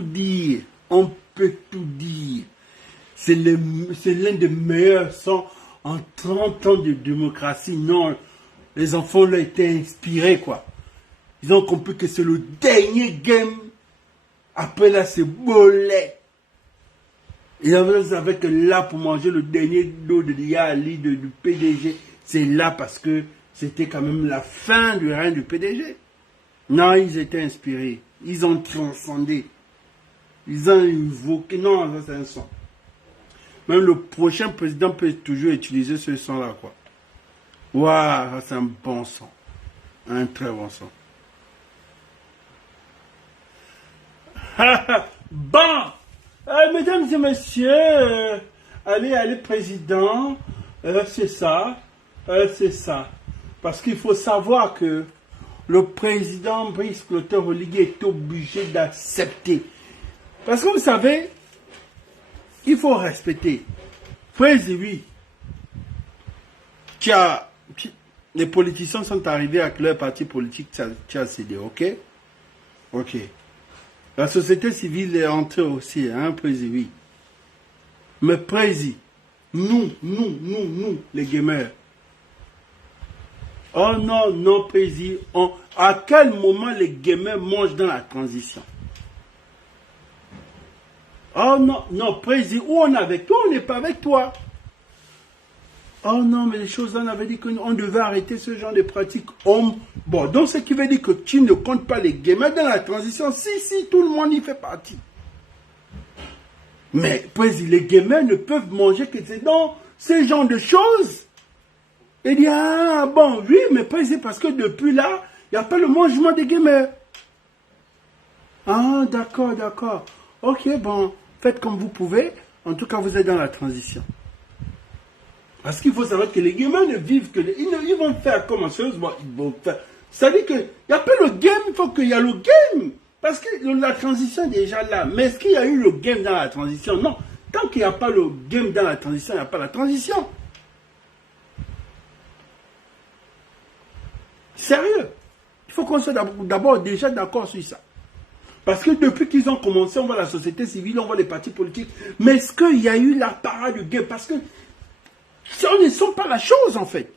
tout dire. On peut tout dire. C'est l'un des meilleurs sons en 30 ans de démocratie. Non, les enfants là étaient inspirés, quoi. Ils ont compris que c'est le dernier game. Après là, c'est Bollet. Ils savaient que là, pour manger le dernier dos de Yali du PDG, c'est là parce que c'était quand même la fin du règne du PDG. Non, ils étaient inspirés. Ils ont transcendé. Ils ont invoqué. Non, ça c'est un son. Même le prochain président peut toujours utiliser ce son-là, quoi. Waouh, ça c'est un bon son. Un très bon son. Bon, mesdames et messieurs, allez, président, c'est ça. Parce qu'il faut savoir que le président Brice Clotaire Oligui est obligé d'accepter. Parce que vous savez, il faut respecter. Oui, les politiciens sont arrivés avec leur parti politique, tu as cédé, ok? Ok. La société civile est entrée aussi, hein, Prési, oui. Mais Prési, nous, les gamers. Oh non, Prési, à quel moment les gamers mangent dans la transition? Oh non, Prési, où on est avec toi, on n'est pas avec toi. Oh non, mais les choses là, on avait dit qu'on devait arrêter ce genre de pratiques. Bon, donc ce qui veut dire que tu ne comptes pas les gamers dans la transition. Si, tout le monde y fait partie. Mais, Prési, les gamers ne peuvent manger que dans ce genre de choses. Il dit, ah bon, oui, mais Prési, parce que depuis là, il n'y a pas le mangement des gamers. Ah, d'accord. Ok, bon, faites comme vous pouvez. En tout cas, vous êtes dans la transition. Parce qu'il faut savoir que les gamers ne vivent que... Ils vont faire comme chose, ils vont faire... Ça dit qu'il n'y a pas le game, il faut qu'il y ait le game. Parce que la transition est déjà là. Mais est-ce qu'il y a eu le game dans la transition? Non. Tant qu'il n'y a pas le game dans la transition, il n'y a pas la transition. Sérieux. Il faut qu'on soit d'abord déjà d'accord sur ça. Parce que depuis qu'ils ont commencé, on voit la société civile, on voit les partis politiques. Mais est-ce qu'il y a eu la parade du game? Parce que ce ne sont pas la chose, en fait.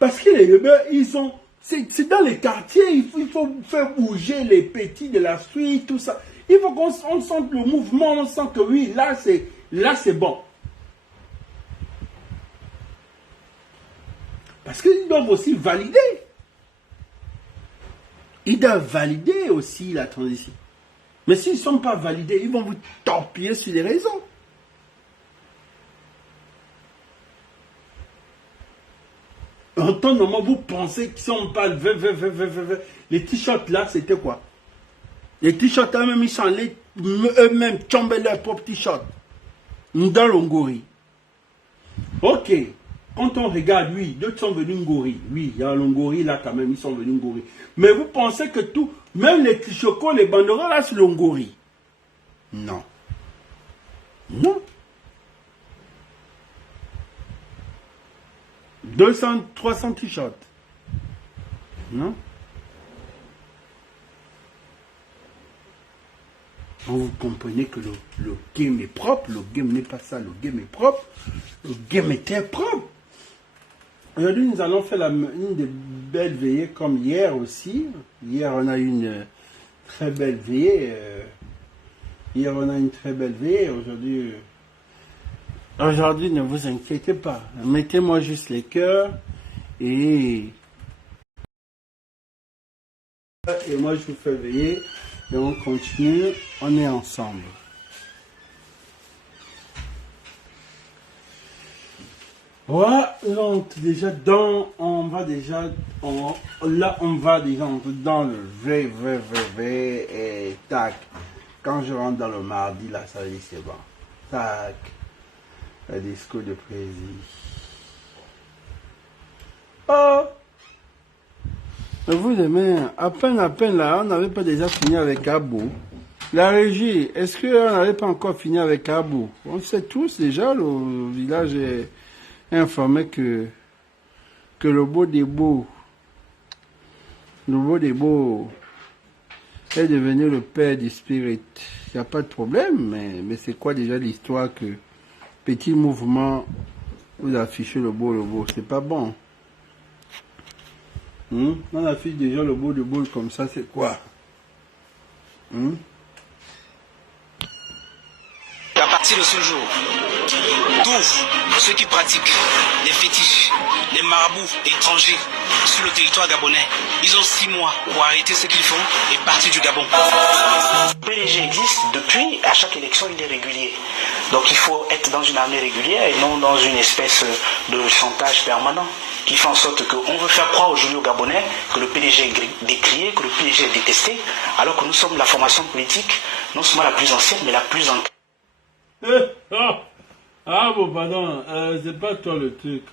Parce que les gamers, ils sont... C'est dans les quartiers, il faut faire bouger les petits de la street, tout ça. Il faut qu'on sente le mouvement, on sent que oui, là c'est bon. Parce qu'ils doivent aussi valider. Ils doivent valider aussi la transition. Mais s'ils ne sont pas validés, ils vont vous torpiller sur les réseaux. En temps normal, vous pensez qu'ils sont pas... Les t-shirts là, c'était quoi? Les t-shirts eux-mêmes, ils sont allés eux-mêmes tomber leur propre t-shirt. Dans l'Ongori. Ok. Quand on regarde, oui, d'autres sont venus Ngori. Oui, il y a l'Ongori là quand même, ils sont venus Ngori. Mais vous pensez que tout, même les t-shirts, les banderoles là, c'est l'Ongori? Non. 200, 300 t-shirts. Non. Vous comprenez que le game est propre, le game n'est pas ça, le game est propre, le game était propre. Aujourd'hui, nous allons faire une des belles veillées comme hier aussi. Hier, on a eu une très belle veillée. Aujourd'hui, ne vous inquiétez pas. Mettez-moi juste les cœurs et moi, je vous fais veiller et on continue. On est ensemble. Voilà, donc déjà on va déjà dans le vrai et tac. Quand je rentre dans le mardi, là, ça veut dire c'est bon. Tac. Le discours de président. Oh! Vous aimez, à peine là, on n'avait pas déjà fini avec Abou. La régie, est-ce qu'on n'avait pas encore fini avec Abou? On sait tous déjà, le village est informé que le beau des beaux est devenu le père du spirit. Il n'y a pas de problème, mais c'est quoi déjà l'histoire que petit mouvement, vous affichez le beau, c'est pas bon. On affiche déjà le beau comme ça, c'est quoi? À partir de ce jour, tous ceux qui pratiquent les fétiches, les marabouts étrangers sur le territoire gabonais, ils ont 6 mois pour arrêter ce qu'ils font et partir du Gabon. Le PDG existe depuis, à chaque élection, il est régulier. Donc il faut être dans une armée régulière et non dans une espèce de chantage permanent qui fait en sorte qu'on veut faire croire aujourd'hui aux Gabonais que le PDG est décrié, que le PDG est détesté, alors que nous sommes la formation politique, non seulement la plus ancienne, mais la plus ancrée. Ah bon, pardon, c'est pas toi le truc.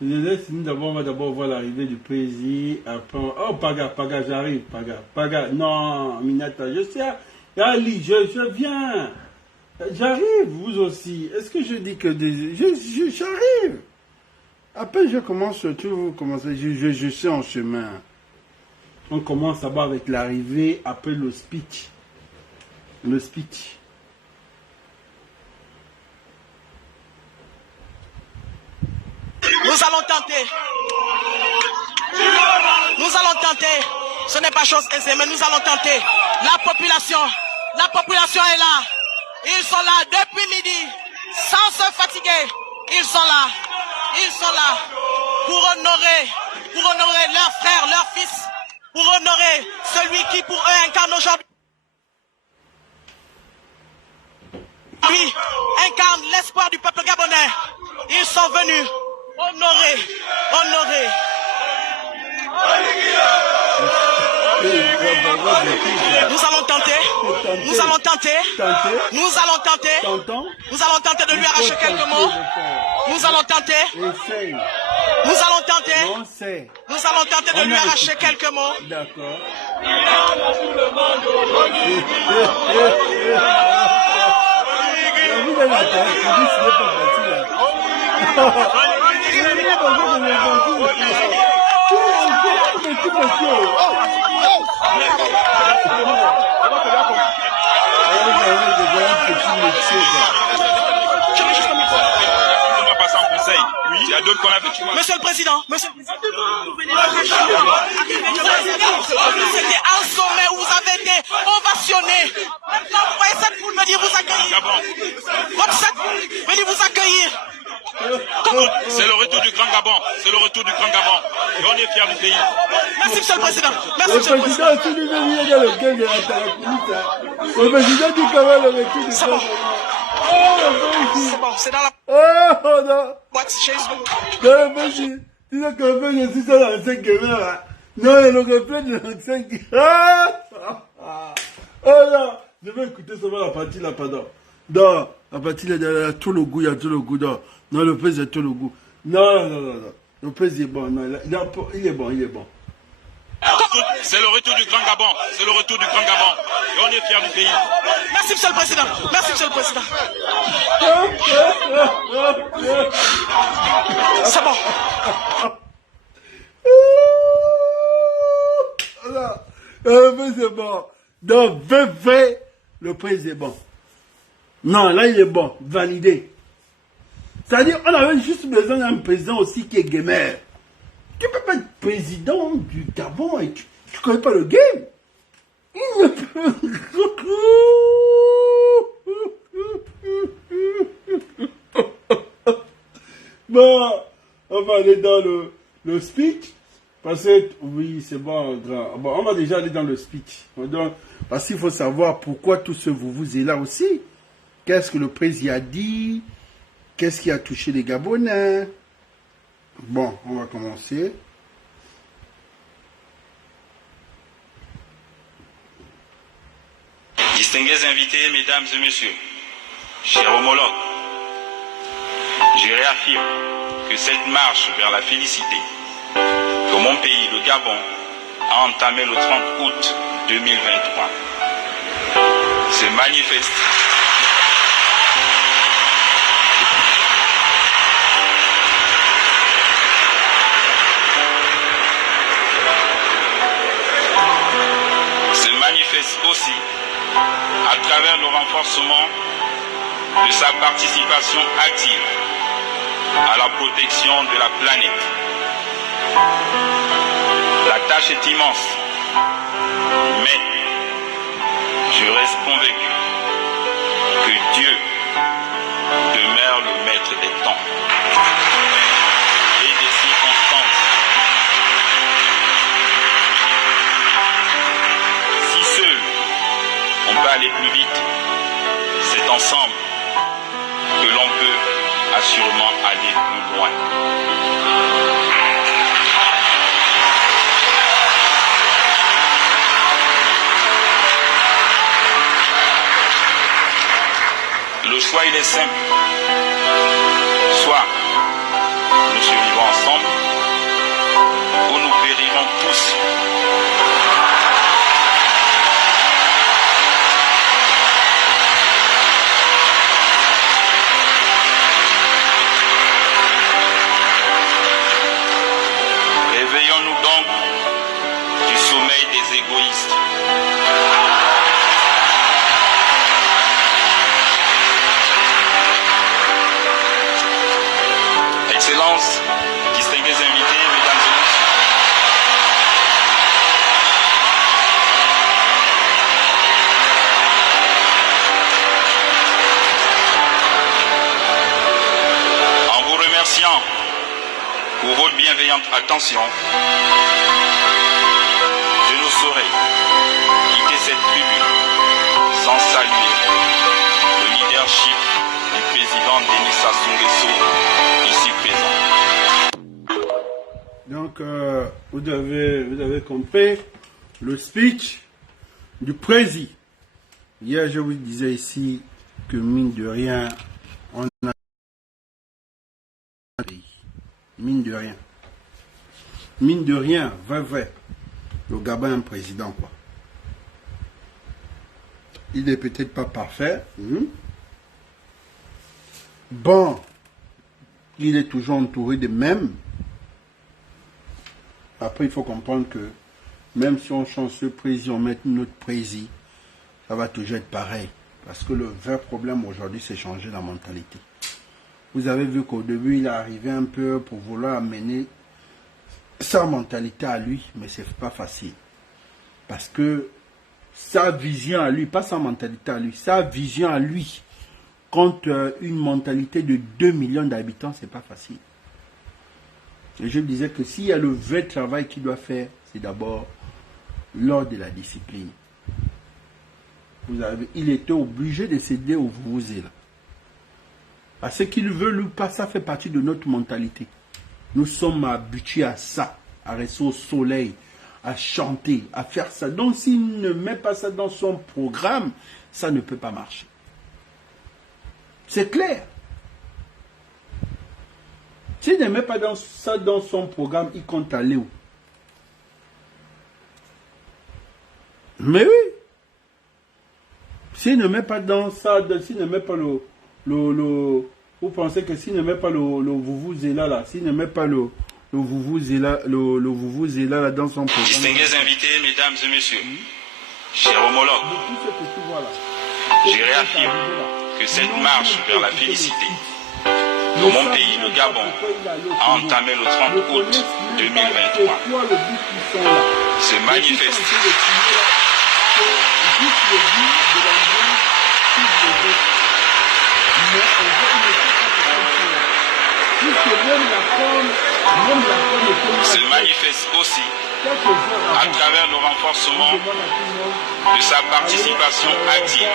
Je laisse, on va d'abord voir l'arrivée du président. Après, oh, Paga, j'arrive, Paga, non, Minata, je sais, Ali, je viens. J'arrive, vous aussi. Est-ce que je dis que j'arrive? Après, je commence, tout commencer, je suis en chemin. On commence d'abord avec l'arrivée, après le speech. Le speech. Nous allons tenter. Ce n'est pas chose aisée, mais nous allons tenter. La population est là. Ils sont là depuis midi, sans se fatiguer. Ils sont là pour honorer leurs frères, leurs fils, pour honorer celui qui pour eux incarne aujourd'hui. Lui incarne l'espoir du peuple gabonais. Ils sont venus honorer. Nous allons tenter de lui arracher quelques mots. Nous allons tenter de lui arracher quelques mots. D'accord. Monsieur le Président, c'était un sommet où vous avez été ovationné. Maintenant, vous voyez cette foule venir vous accueillir. Cette foule venir vous accueillir. C'est le retour du Grand Gabon. Et on est fiers du pays. Merci, Monsieur le Président. C'est bon, c'est dans la boîte chez vous. Tu sais que le peuple de 635 gamins, non, il y a le peuple de 35. Oh non, je vais écouter seulement la partie là, pardon. Non, la partie là, il y a tout le goût, Non, le peuple, il y a tout le goût. Non. Le peuple, est bon. Non, il est bon. C'est le retour du Grand Gabon. Et on est fiers du pays. Merci, Monsieur le Président. C'est bon. Le président est bon. Donc, le président est bon. Non, là, il est bon. Validé. C'est-à-dire, on avait juste besoin d'un président aussi qui est gamer. Tu peux pas être président du Gabon et tu connais pas le game. Il ne peut... Bon, on va aller dans le speech. Parce que, oui, c'est bon, grand. Bon, on va déjà aller dans le speech. Donc, parce qu'il faut savoir pourquoi tout ce vous est là aussi. Qu'est-ce que le président a dit? Qu'est-ce qui a touché les Gabonais? Bon, on va commencer. Distingués invités, mesdames et messieurs, chers homologues, je réaffirme que cette marche vers la félicité que mon pays, le Gabon, a entamée le 30 août 2023 se manifeste manifeste aussi à travers le renforcement de sa participation active à la protection de la planète. La tâche est immense, mais je reste convaincu que Dieu demeure le maître des temps et des circonstances. Si seul on peut aller plus vite, c'est ensemble que l'on peut assurément aller plus loin. Le choix, il est simple. Soit nous survivons ensemble, ou nous périrons tous. Réveillons-nous donc du sommeil des égoïstes. Excellences, distingués invités, mesdames et messieurs. En vous remerciant pour votre bienveillante attention, je ne saurais quitter cette tribune sans saluer le leadership du président Denis Sassou Nguesso, ici présent. Donc, vous avez compris le speech du président. Hier, je vous disais ici que mine de rien, on a un pays. Mine de rien. Mine de rien, vrai. Le Gabon est un président, quoi. Il n'est peut-être pas parfait. Bon, il est toujours entouré des mêmes. Après, il faut comprendre que même si on change ce président, on met notre président, ça va toujours être pareil. Parce que le vrai problème aujourd'hui, c'est changer la mentalité. Vous avez vu qu'au début, il est arrivé un peu pour vouloir amener sa mentalité à lui, mais c'est pas facile. Parce que sa vision à lui, pas sa mentalité à lui, sa vision à lui, contre une mentalité de 2 millions d'habitants, c'est pas facile. Et je disais que s'il y a le vrai travail qu'il doit faire, c'est d'abord lors de la discipline. Il était obligé de céder au vuvuzela. Parce qu'il veut, lui, pas, ça fait partie de notre mentalité. Nous sommes habitués à ça, à rester au soleil, à chanter, à faire ça. Donc s'il ne met pas ça dans son programme, ça ne peut pas marcher. C'est clair. S'il ne met pas ça dans son programme, il compte aller où? Mais oui. S'il ne met pas dans ça, s'il ne met pas vous pensez que s'il ne met pas le vuvuzela là, s'il ne met pas le vuvuzela là dans son programme. Distingués invités, mesdames et messieurs, chers homologues, je réaffirme que cette marche vers la félicité que mon pays, le Gabon, a entamé le 30 août 2023 se manifeste aussi à travers le renforcement de sa participation active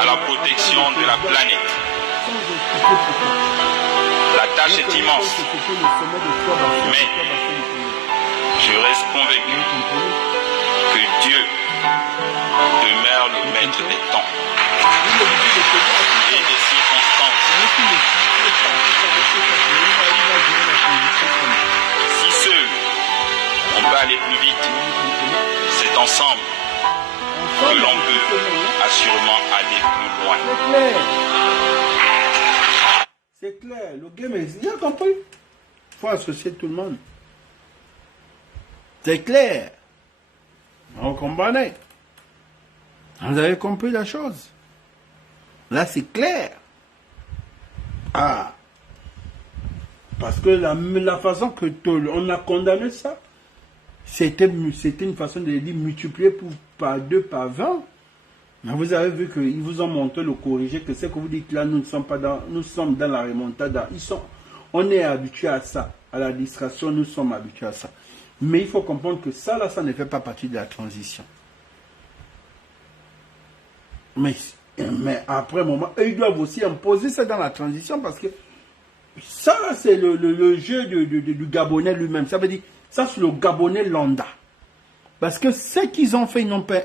à la protection de la planète. La tâche est immense, mais je reste convaincu que Dieu demeure le maître des temps et des circonstances. Si seul on peut aller plus vite, c'est ensemble que l'on peut assurément aller plus loin. C'est clair, le game est... Il a compris. Il faut associer tout le monde. C'est clair. Vous comprenez? Vous avez compris la chose. Là, c'est clair. Ah. Parce que la façon que on a condamné ça, c'était une façon de dire multiplier par 2, par 20. Mais vous avez vu qu'ils vous ont montré le corriger, que c'est que vous dites là, nous sommes dans la remontada. On est habitué à ça, à la distraction, nous sommes habitués à ça. Mais il faut comprendre que ça, là, ça ne fait pas partie de la transition. Mais après un moment, eux, ils doivent aussi imposer ça dans la transition parce que ça, c'est le jeu du Gabonais lui-même. Ça veut dire, ça, c'est le Gabonais lambda. Parce que ce qu'ils ont fait, ils n'ont pas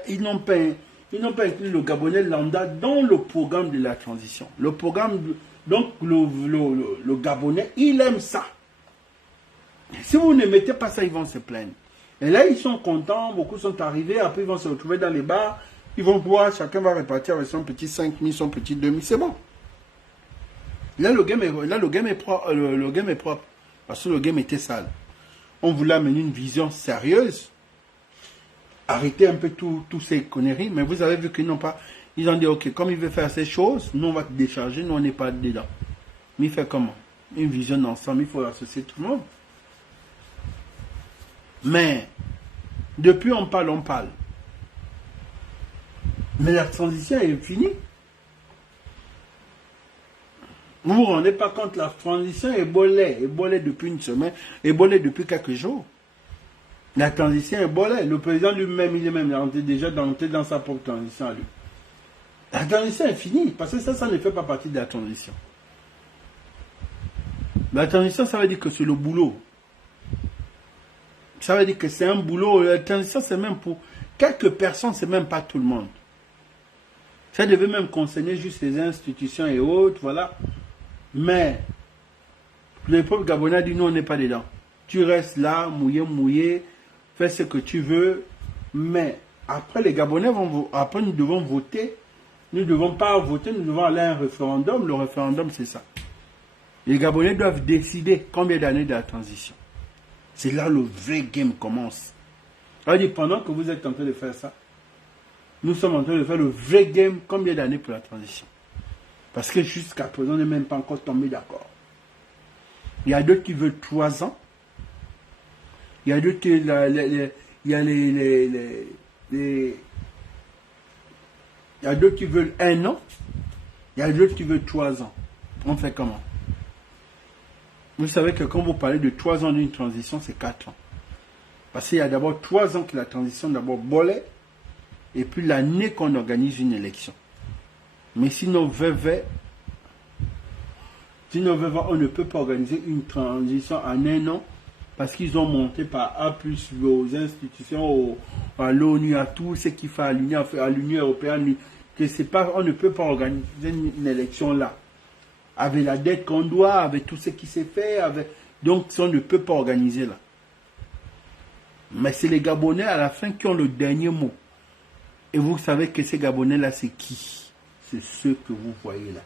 inclus le Gabonais lambda dans le programme de la transition. Le programme, donc, le Gabonais, il aime ça. Si vous ne mettez pas ça, ils vont se plaindre. Et là, ils sont contents, beaucoup sont arrivés, après ils vont se retrouver dans les bars, ils vont voir, chacun va repartir avec son petit 5000, son petit 2000, c'est bon. Là, le game est propre. Parce que le game était sale. On voulait amener une vision sérieuse. Arrêter un peu toutes ces conneries. Mais vous avez vu qu'ils n'ont pas... Ils ont dit, ok, comme il veut faire ces choses, nous on va te décharger, nous on n'est pas dedans. Mais il fait comment? Une vision d'ensemble, il faut associer tout le monde. Mais, depuis on parle. Mais la transition est finie. Vous ne vous rendez pas compte, la transition est bolée depuis une semaine, est bolée depuis quelques jours. La transition est bolée. Le président lui-même, il est déjà dans sa propre transition à lui. La transition est finie, parce que ça ne fait pas partie de la transition. La transition, ça veut dire que c'est le boulot. Ça veut dire que c'est un boulot. La transition, c'est même pour quelques personnes, c'est même pas tout le monde. Ça devait même concerner juste les institutions et autres, voilà. Mais le peuple gabonais dit, nous, on n'est pas dedans. Tu restes là, mouillé, fais ce que tu veux. Mais après, les Gabonais après, nous devons voter. Nous ne devons pas voter, nous devons aller à un référendum. Le référendum, c'est ça. Les Gabonais doivent décider combien d'années de la transition. C'est là le vrai game commence. Alors, pendant que vous êtes en train de faire ça, nous sommes en train de faire le vrai game, combien d'années pour la transition. Parce que jusqu'à présent, on n'est même pas encore tombé d'accord. Il y a d'autres qui veulent 3 ans. Il y a d'autres qui... Il y a d'autres qui veulent 1 an. Il y a d'autres qui veulent 3 ans. On fait comment? Vous savez que quand vous parlez de 3 ans d'une transition, c'est 4 ans. Parce qu'il y a d'abord 3 ans que la transition d'abord bolait, et puis l'année qu'on organise une élection. Mais sinon, on ne peut pas organiser une transition en 1 an, parce qu'ils ont monté par A+, aux institutions, à l'ONU, à tout ce qu'il fait à l'Union européenne, que c'est pas, on ne peut pas organiser une élection là. Avec la dette qu'on doit, avec tout ce qui s'est fait, donc on ne peut pas organiser là. Mais c'est les Gabonais à la fin qui ont le dernier mot. Et vous savez que ces Gabonais là, c'est qui? C'est ceux que vous voyez là.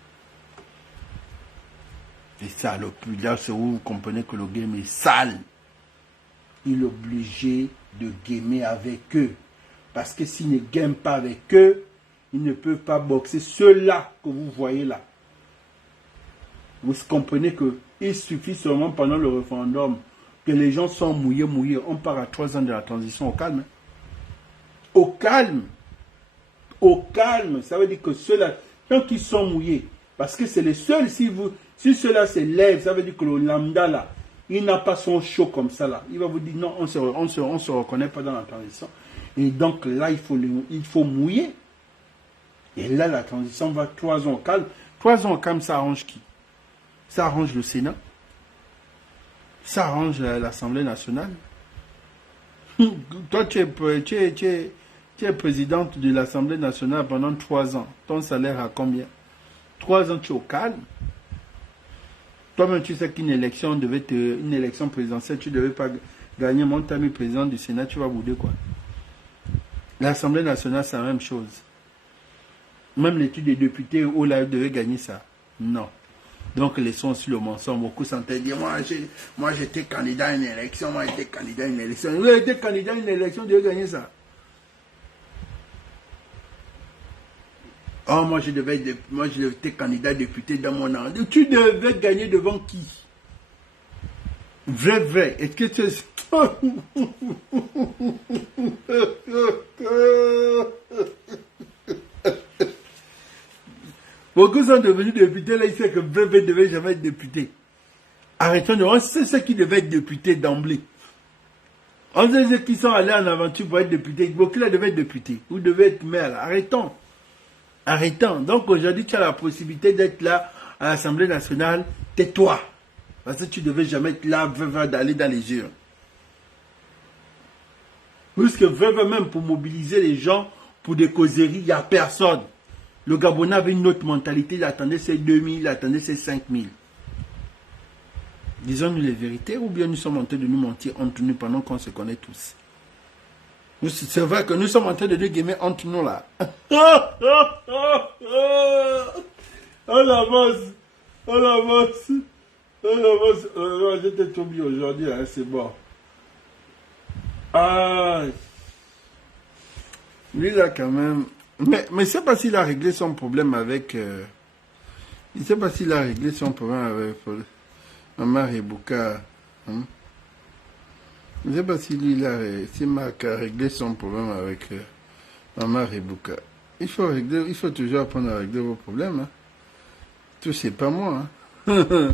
Et ça, le plus là, c'est où vous comprenez que le game est sale. Il est obligé de gamer avec eux. Parce que s'il ne game pas avec eux, ils ne peuvent pas boxer ceux-là que vous voyez là. Vous comprenez qu'il suffit seulement pendant le référendum que les gens sont mouillés. On part à 3 ans de la transition au calme. Au calme. Au calme. Ça veut dire que ceux-là, tant qu'ils sont mouillés, parce que c'est les seuls, si ceux-là se lèvent, ça veut dire que le lambda là, il n'a pas son chaud comme ça là. Il va vous dire non, on se reconnaît pas dans la transition. Et donc là, il faut mouiller. Et là, la transition va 3 ans au calme. 3 ans au calme, ça arrange qui? Ça arrange le Sénat. Ça arrange l'Assemblée nationale. Toi, tu es présidente de l'Assemblée nationale pendant 3 ans. Ton salaire à combien? 3 ans, tu es au calme. Toi-même, tu sais qu'une élection une élection présidentielle, tu ne devais pas gagner. Mon ami président du Sénat, tu vas bouder quoi? L'Assemblée nationale, c'est la même chose. Même l'étude des députés, où là, devait gagner ça. Non. Donc, laissons sur le mensonge. Beaucoup s'entendent dire, moi, j'étais candidat à une élection, Vous avez été candidat à une élection, vous devez gagner ça. Oh, moi, je j'étais candidat député dans mon an. Tu devais gagner devant qui? Vrai. Est-ce que tu... Beaucoup sont devenus députés, là, ils savent que vrai ne devait jamais être député. Arrêtons de... On sait ceux qui devaient être députés d'emblée. On sait ceux qui sont allés en aventure pour être députés. Beaucoup là devaient être députés. Vous devez être maire. Arrêtons. Donc aujourd'hui, tu as la possibilité d'être là à l'Assemblée nationale. Tais-toi. Parce que tu ne devais jamais être là, d'aller dans les urnes. Parce que même pour mobiliser les gens pour des causeries, il n'y a personne. Le Gabonais avait une autre mentalité. Il attendait ses 2000, il attendait ses 5000. Disons-nous les vérités, ou bien nous sommes en train de nous mentir entre nous pendant qu'on se connaît tous. C'est vrai que nous sommes en train de nous gamer entre nous là. On avance. J'étais tombé aujourd'hui, hein, c'est bon. Lui là quand même. Mais je ne sais pas s'il a réglé son problème avec. Je ne sais pas s'il a réglé son problème avec Maman Rebouka. Je ne sais pas si Marc a réglé son problème avec Maman Rebouka. Il faut toujours apprendre à régler vos problèmes. Hein. Tout c'est pas moi. Hein.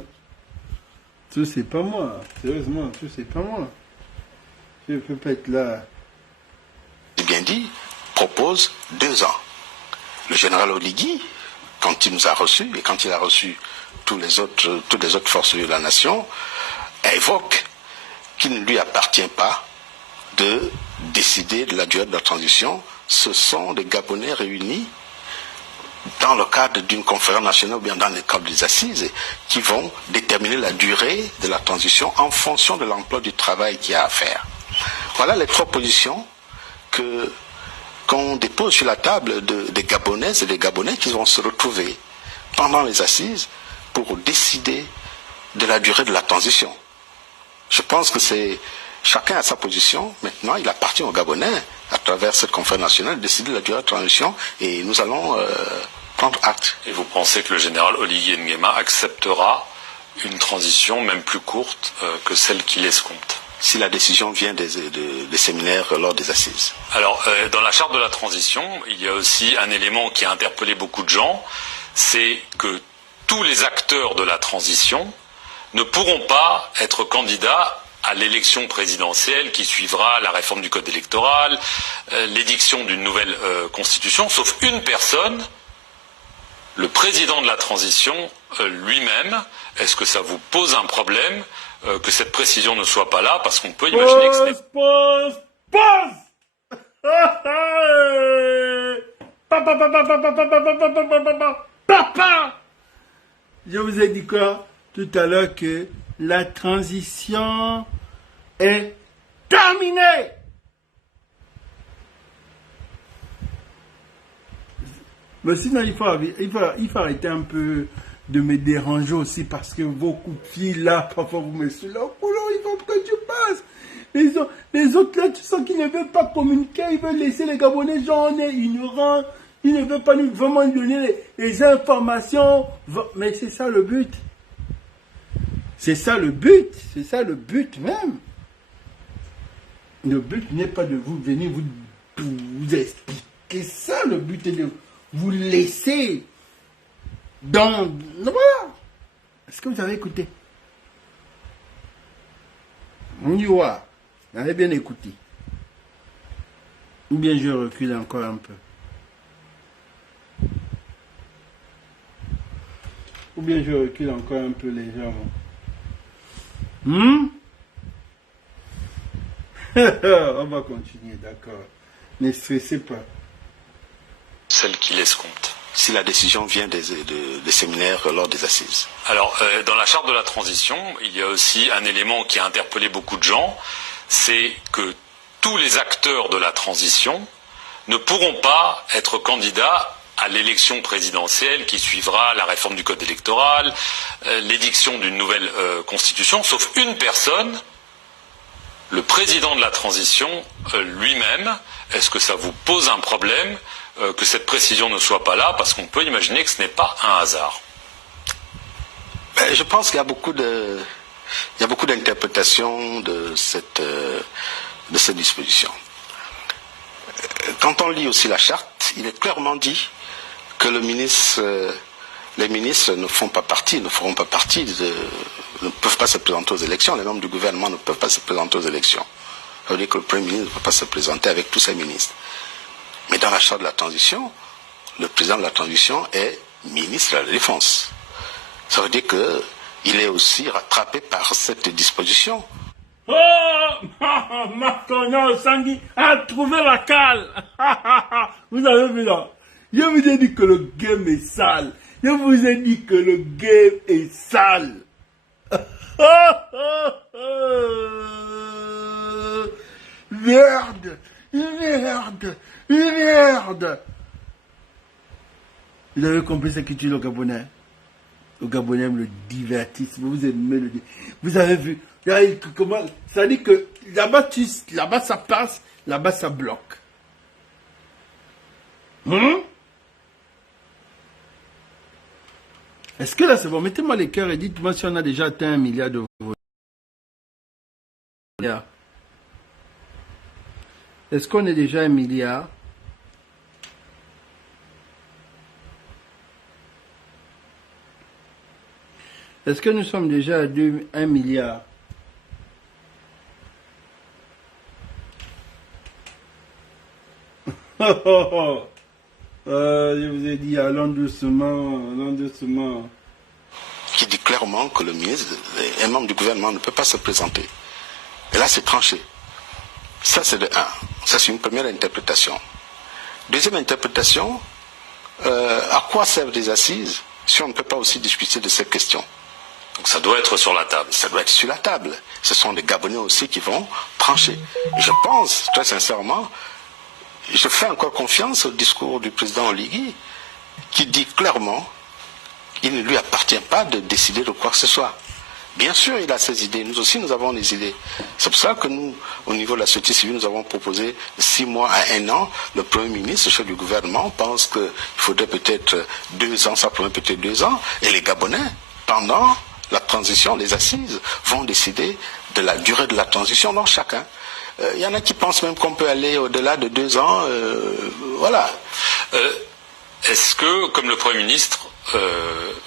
Tout c'est pas moi. Sérieusement, tout c'est pas moi. Je ne peux pas être là. J'ai bien dit, propose 2 ans. Le général Oligui, quand il nous a reçus et quand il a reçu toutes les autres forces de la nation, évoque qu'il ne lui appartient pas de décider de la durée de la transition. Ce sont les Gabonais réunis dans le cadre d'une conférence nationale ou bien dans le cadre des assises qui vont déterminer la durée de la transition en fonction de l'emploi du travail qu'il y a à faire. Voilà les 3 positions qu'on dépose sur la table des Gabonaises et des Gabonais qui vont se retrouver pendant les assises pour décider de la durée de la transition. Je pense que chacun a sa position. Maintenant, il appartient aux Gabonais, à travers cette conférence nationale, de décider de la durée de la transition et nous allons prendre acte. Et vous pensez que le général Oligui Nguema acceptera une transition même plus courte que celle qu'il escompte? Si la décision vient des séminaires lors des assises. Alors, dans la charte de la transition, il y a aussi un élément qui a interpellé beaucoup de gens, c'est que tous les acteurs de la transition ne pourront pas être candidats à l'élection présidentielle qui suivra la réforme du code électoral, l'édiction d'une nouvelle constitution, sauf une personne, le président de la transition lui-même. Est-ce que ça vous pose un problème que cette précision ne soit pas là, parce qu'on peut imaginer que ce n'est... Papa, je vous ai dit quoi tout à l'heure, que la transition est terminée. Mais sinon, il faut arrêter un peu de me déranger aussi, parce que vos coups de fil là, parfois vous me suivez là, oh non, il faut que tu passes. Les autres là, tu sens qu'ils ne veulent pas communiquer, ils veulent laisser les Gabonais, genre, on est ignorants, ils ne veulent pas nous vraiment donner les informations. Mais c'est ça le but. C'est ça le but même. Le but n'est pas de vous venir vous expliquer ça, le but est de vous laisser dans... Voilà. Est-ce que vous avez écouté? On y va. Vous avez bien écouté. Ou bien je recule encore un peu. Ou bien je recule encore un peu légèrement. On va continuer, d'accord. Ne stressez pas. Celle qu'il escompte. Si la décision vient des séminaires lors des assises. Alors, dans la charte de la transition, il y a aussi un élément qui a interpellé beaucoup de gens, c'est que tous les acteurs de la transition ne pourront pas être candidats à l'élection présidentielle qui suivra la réforme du code électoral, l'édiction d'une nouvelle constitution, sauf une personne, le président de la transition lui-même. Est-ce que ça vous pose un problème que cette précision ne soit pas là, parce qu'on peut imaginer que ce n'est pas un hasard. Je pense qu'il y a beaucoup d'interprétations de cette disposition. Quand on lit aussi la charte, il est clairement dit que les ministres ne feront pas partie, ne peuvent pas se présenter aux élections. Les membres du gouvernement ne peuvent pas se présenter aux élections. Ça veut dire que le Premier ministre ne peut pas se présenter avec tous ses ministres. Mais dans la charte de la transition, le président de la transition est ministre de la Défense. Ça veut dire qu'il est aussi rattrapé par cette disposition. Oh, Marcono Sangui a trouvé la cale. Vous avez vu là? Je vous ai dit que le game est sale. Je vous ai dit que le game est sale. Merde. Vous avez compris ce qui tue le Gabonais? Le Gabonais aime le divertissement. Vous aimez le. Vous avez vu? Comment, ça dit que là-bas ça passe, là-bas ça bloque. Est-ce que là c'est bon? Mettez-moi les cœurs et dites-moi si on a déjà atteint 1 milliard de votes. Est-ce qu'on est déjà 1 milliard? Est-ce que nous sommes déjà à 1 milliard? Je vous ai dit, allons doucement. Qui dit clairement que le ministre, un membre du gouvernement ne peut pas se présenter. Et là, c'est tranché. Ça, c'est de 1. Ça, c'est une première interprétation. Deuxième interprétation, à quoi servent des assises si on ne peut pas aussi discuter de cette question? Donc ça doit être sur la table. Ça doit être sur la table. Ce sont les Gabonais aussi qui vont trancher. Je pense, très sincèrement, je fais encore confiance au discours du président Oligui, qui dit clairement qu'il ne lui appartient pas de décider de quoi que ce soit. Bien sûr, il a ses idées. Nous aussi, nous avons des idées. C'est pour ça que nous, au niveau de la société civile, nous avons proposé 6 mois à 1 an. Le Premier ministre, le chef du gouvernement, pense qu'il faudrait peut-être 2 ans, ça pourrait peut-être 2 ans. Et les Gabonais, pendant la transition, les assises, vont décider de la durée de la transition dans chacun. Il y en a qui pensent même qu'on peut aller au-delà de 2 ans. Voilà. Est-ce que, comme le Premier ministre,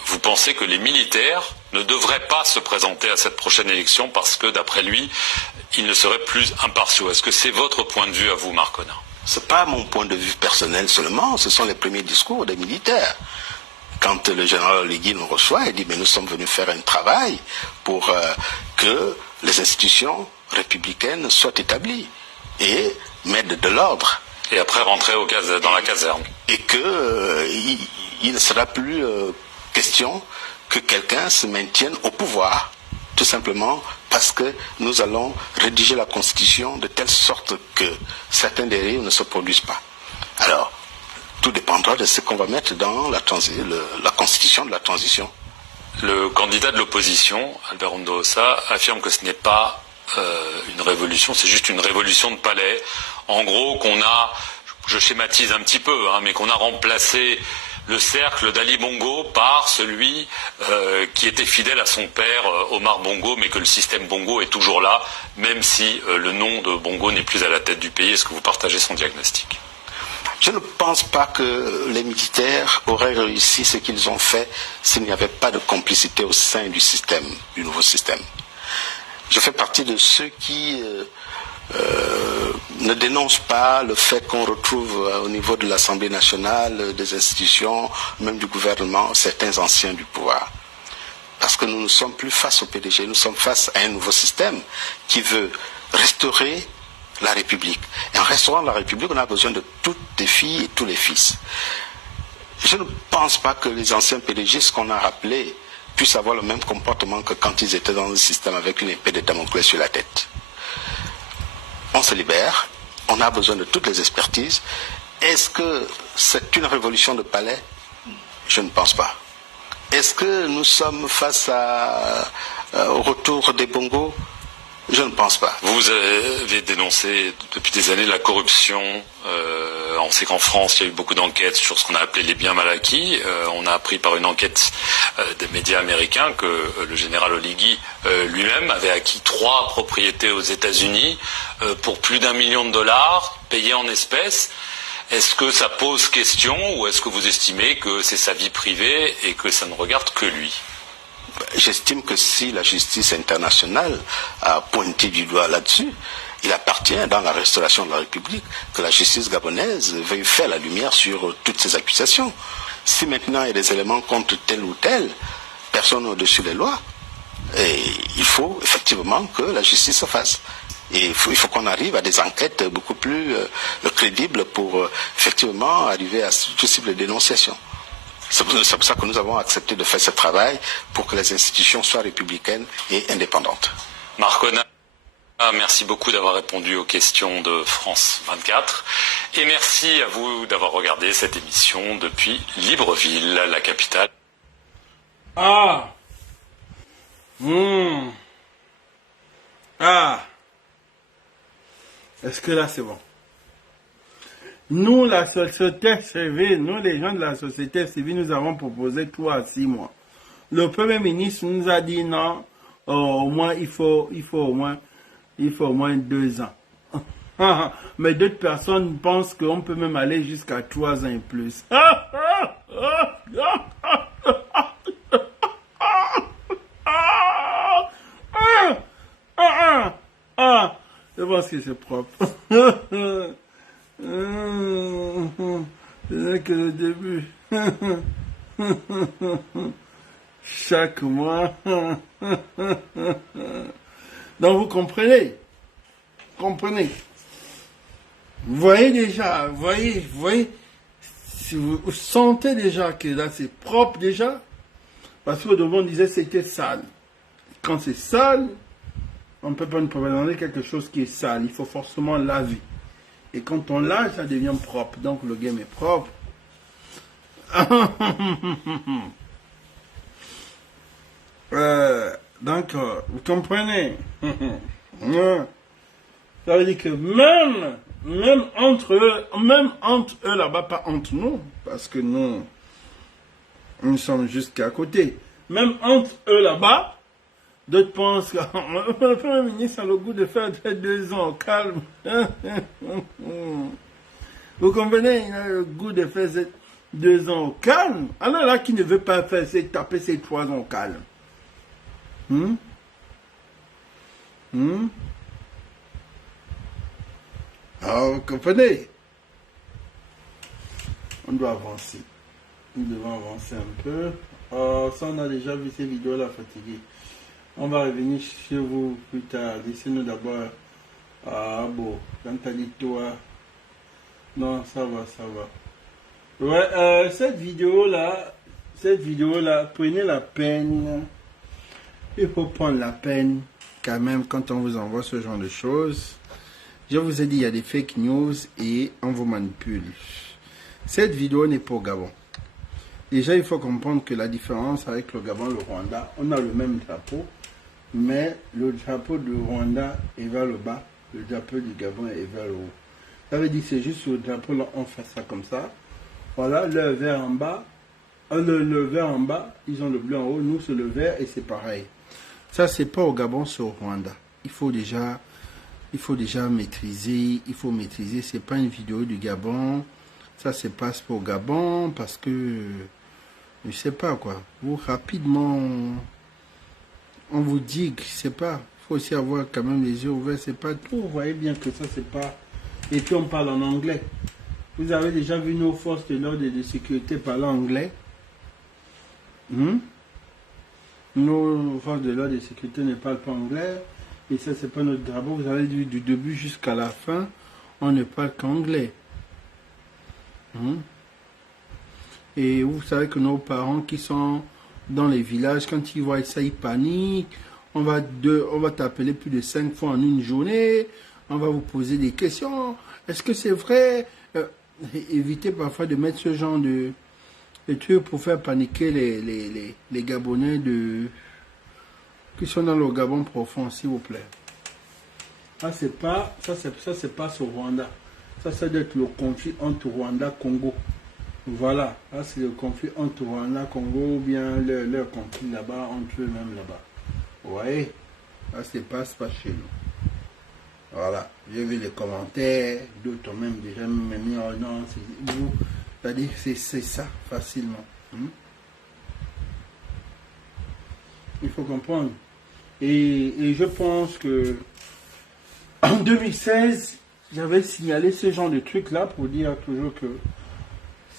vous pensez que les militaires ne devraient pas se présenter à cette prochaine élection parce que, d'après lui, ils ne seraient plus impartiaux? Est-ce que c'est votre point de vue à vous, Marc Conat? Ce n'est pas mon point de vue personnel seulement, ce sont les premiers discours des militaires. Quand le général Oligui nous reçoit, il dit « mais nous sommes venus faire un travail pour que les institutions républicaines soient établies et mettre de l'ordre. » Et après rentrer dans la caserne. Et qu'il ne sera plus question que quelqu'un se maintienne au pouvoir, tout simplement parce que nous allons rédiger la Constitution de telle sorte que certains dérives ne se produisent pas. Alors, tout dépendra de ce qu'on va mettre dans la Constitution de la transition. Le candidat de l'opposition, Albert Ondoosa, affirme que ce n'est pas une révolution, c'est juste une révolution de palais. En gros, qu'on a, je schématise un petit peu, mais qu'on a remplacé le cercle d'Ali Bongo par celui qui était fidèle à son père Omar Bongo, mais que le système Bongo est toujours là, même si le nom de Bongo n'est plus à la tête du pays. Est-ce que vous partagez son diagnostic? Je ne pense pas que les militaires auraient réussi ce qu'ils ont fait s'il n'y avait pas de complicité au sein du système, du nouveau système. Je fais partie de ceux qui ne dénoncent pas le fait qu'on retrouve au niveau de l'Assemblée nationale, des institutions, même du gouvernement, certains anciens du pouvoir. Parce que nous ne sommes plus face au PDG, nous sommes face à un nouveau système qui veut restaurer la République. Et en restaurant la République, on a besoin de toutes les filles et tous les fils. Je ne pense pas que les anciens PDG, ce qu'on a rappelé, puissent avoir le même comportement que quand ils étaient dans le système avec une épée de Damoclès sur la tête. On se libère, on a besoin de toutes les expertises. Est-ce que c'est une révolution de palais? Je ne pense pas. Est-ce que nous sommes face au retour des bongos? Je ne pense pas. Vous avez dénoncé depuis des années la corruption on sait qu'en France, il y a eu beaucoup d'enquêtes sur ce qu'on a appelé les biens mal acquis. On a appris par une enquête des médias américains que le général Oligui lui-même avait acquis 3 propriétés aux États-Unis pour plus d'1 million de dollars payés en espèces. Est-ce que ça pose question ou est-ce que vous estimez que c'est sa vie privée et que ça ne regarde que lui? J'estime que si la justice internationale a pointé du doigt là-dessus, il appartient dans la restauration de la République que la justice gabonaise veuille faire la lumière sur toutes ces accusations. Si maintenant il y a des éléments contre tel ou tel, personne au-dessus des lois, et il faut effectivement que la justice se fasse. Et il faut qu'on arrive à des enquêtes beaucoup plus crédibles pour effectivement arriver à tout type de dénonciation. C'est pour ça que nous avons accepté de faire ce travail pour que les institutions soient républicaines et indépendantes. Marc Onat, merci beaucoup d'avoir répondu aux questions de France 24. Et merci à vous d'avoir regardé cette émission depuis Libreville, la capitale. Ah. Ah. Est-ce que là c'est bon? Nous, la société civile, nous les gens de la société civile, nous avons proposé 3 à 6 mois. Le Premier ministre nous a dit non, au moins il faut au moins 2 ans. Mais d'autres personnes pensent qu'on peut même aller jusqu'à 3 ans et plus. Je pense que c'est propre. Ce n'est que le début. Chaque mois. Donc vous comprenez. Comprenez. Vous voyez déjà, voyez, si vous sentez déjà que là c'est propre déjà, parce qu'au début on disait c'était sale. Quand c'est sale, on ne peut pas nous demander quelque chose qui est sale, il faut forcément laver. Et quand on lave, ça devient propre, donc le game est propre. Donc, vous comprenez. Ça veut dire que même entre eux là-bas, pas entre nous, parce que nous sommes juste qu'à côté. Même entre eux là-bas, d'autres pensent que le Premier ministre a le goût de faire 2 ans au calme. Vous comprenez, il a le goût de faire 2 ans au calme. Alors là, qui ne veut pas faire, c'est taper ses 3 ans au calme. Alors, vous comprenez? On doit avancer. Nous devons avancer un peu. Ça, on a déjà vu ces vidéos-là fatiguées. On va revenir chez vous plus tard. Laissez-nous d'abord. Ah bon, quand t'as dit toi. Non, ça va. Ouais, cette vidéo-là, prenez la peine. Il faut prendre la peine quand même quand on vous envoie ce genre de choses. Je vous ai dit, il y a des fake news et on vous manipule. Cette vidéo n'est pas au Gabon. Déjà, il faut comprendre que la différence avec le Gabon et le Rwanda, on a le même drapeau, mais le drapeau du Rwanda est vers le bas, le drapeau du Gabon est vers le haut. Ça veut dire que c'est juste le drapeau, là, on fait ça comme ça. Voilà, le vert en bas, le vert en bas, ils ont le bleu en haut, nous c'est le vert et c'est pareil. Ça, c'est pas au Gabon, c'est au Rwanda. Il faut déjà maîtriser, c'est pas une vidéo du Gabon. Ça se passe pas au Gabon parce que, je sais pas quoi, vous rapidement, on vous dit que c'est pas, il faut aussi avoir quand même les yeux ouverts, c'est pas tout. Vous voyez bien que ça c'est pas, et puis on parle en anglais. Vous avez déjà vu nos forces de l'ordre et de sécurité parler anglais? Nos forces de l'ordre et de sécurité ne parlent pas anglais. Et ça, c'est pas notre drapeau. Vous avez vu du début jusqu'à la fin, on ne parle qu'anglais. Et vous savez que nos parents qui sont dans les villages, quand ils voient ça, ils paniquent. On va t'appeler plus de 5 fois en une journée. On va vous poser des questions. Est-ce que c'est vrai? Évitez parfois de mettre ce genre de trucs pour faire paniquer les Gabonais qui sont dans le Gabon profond, s'il vous plaît. Ça c'est pas au Rwanda. Ça doit être le conflit entre Rwanda et Congo. Voilà, là c'est le conflit entre Rwanda et Congo ou bien leur conflit là-bas, entre eux-mêmes là-bas. Vous voyez, là ça ne passe pas chez nous. Voilà, j'ai vu les commentaires, d'autres ont même déjà mis en non, c'est vous. C'est-à-dire c'est ça, facilement. Il faut comprendre. Et je pense que en 2016, j'avais signalé ce genre de truc-là pour dire toujours que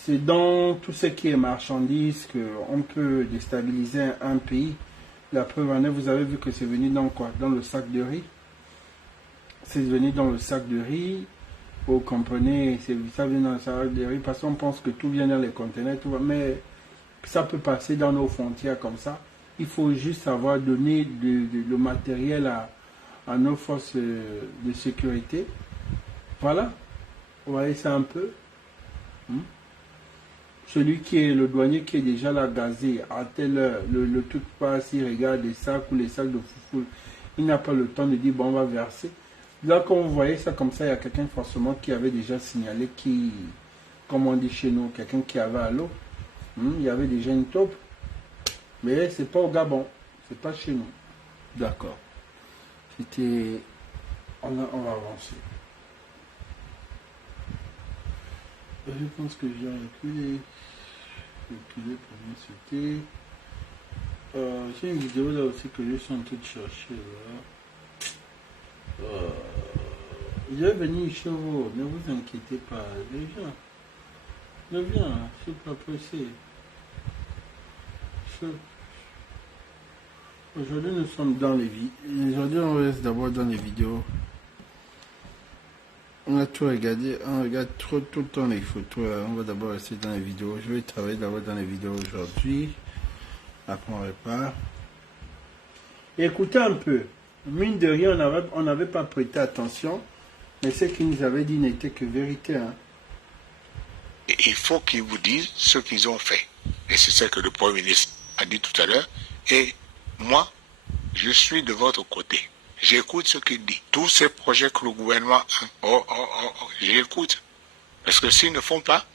c'est dans tout ce qui est marchandises qu'on peut déstabiliser un pays. La preuve en est, vous avez vu que c'est venu dans quoi? Dans le sac de riz. C'est venu dans le sac de riz. Vous comprenez, ça vient dans le sac de riz parce qu'on pense que tout vient dans les conteneurs, mais ça peut passer dans nos frontières comme ça. Il faut juste savoir donner le matériel à nos forces de sécurité. Voilà. Vous voyez ça un peu. Celui qui est le douanier qui est déjà là gazé, à telle heure, le truc passe, il regarde les sacs ou les sacs de foufou. Il n'a pas le temps de dire bon, on va verser. Là, quand vous voyez ça comme ça, il y a quelqu'un forcément qui avait déjà signalé, comme on dit chez nous, quelqu'un qui avait à l'eau. Il y avait déjà une taupe. Mais c'est pas au Gabon, c'est pas chez nous. D'accord. C'était... On va avancer. Je pense que j'ai reculé pour mieux sauter. J'ai une vidéo là aussi que je suis en train de chercher là. Je vais venir chez vous, ne vous inquiétez pas. Je viens, je suis pas pressé. Aujourd'hui nous sommes dans les vidéos. Aujourd'hui on reste d'abord dans les vidéos. On a tout regardé, on regarde tout le temps les photos. On va d'abord rester dans les vidéos. Je vais travailler d'abord dans les vidéos aujourd'hui. Après on repart. Écoutez un peu. Mine de rien, on n'avait pas prêté attention. Mais ce qu'ils nous avaient dit n'était que vérité. Et il faut qu'ils vous disent ce qu'ils ont fait. Et c'est ce que le Premier ministre a dit tout à l'heure. Et moi, je suis de votre côté. J'écoute ce qu'il dit. Tous ces projets que le gouvernement a, j'écoute. Parce que s'ils ne font pas,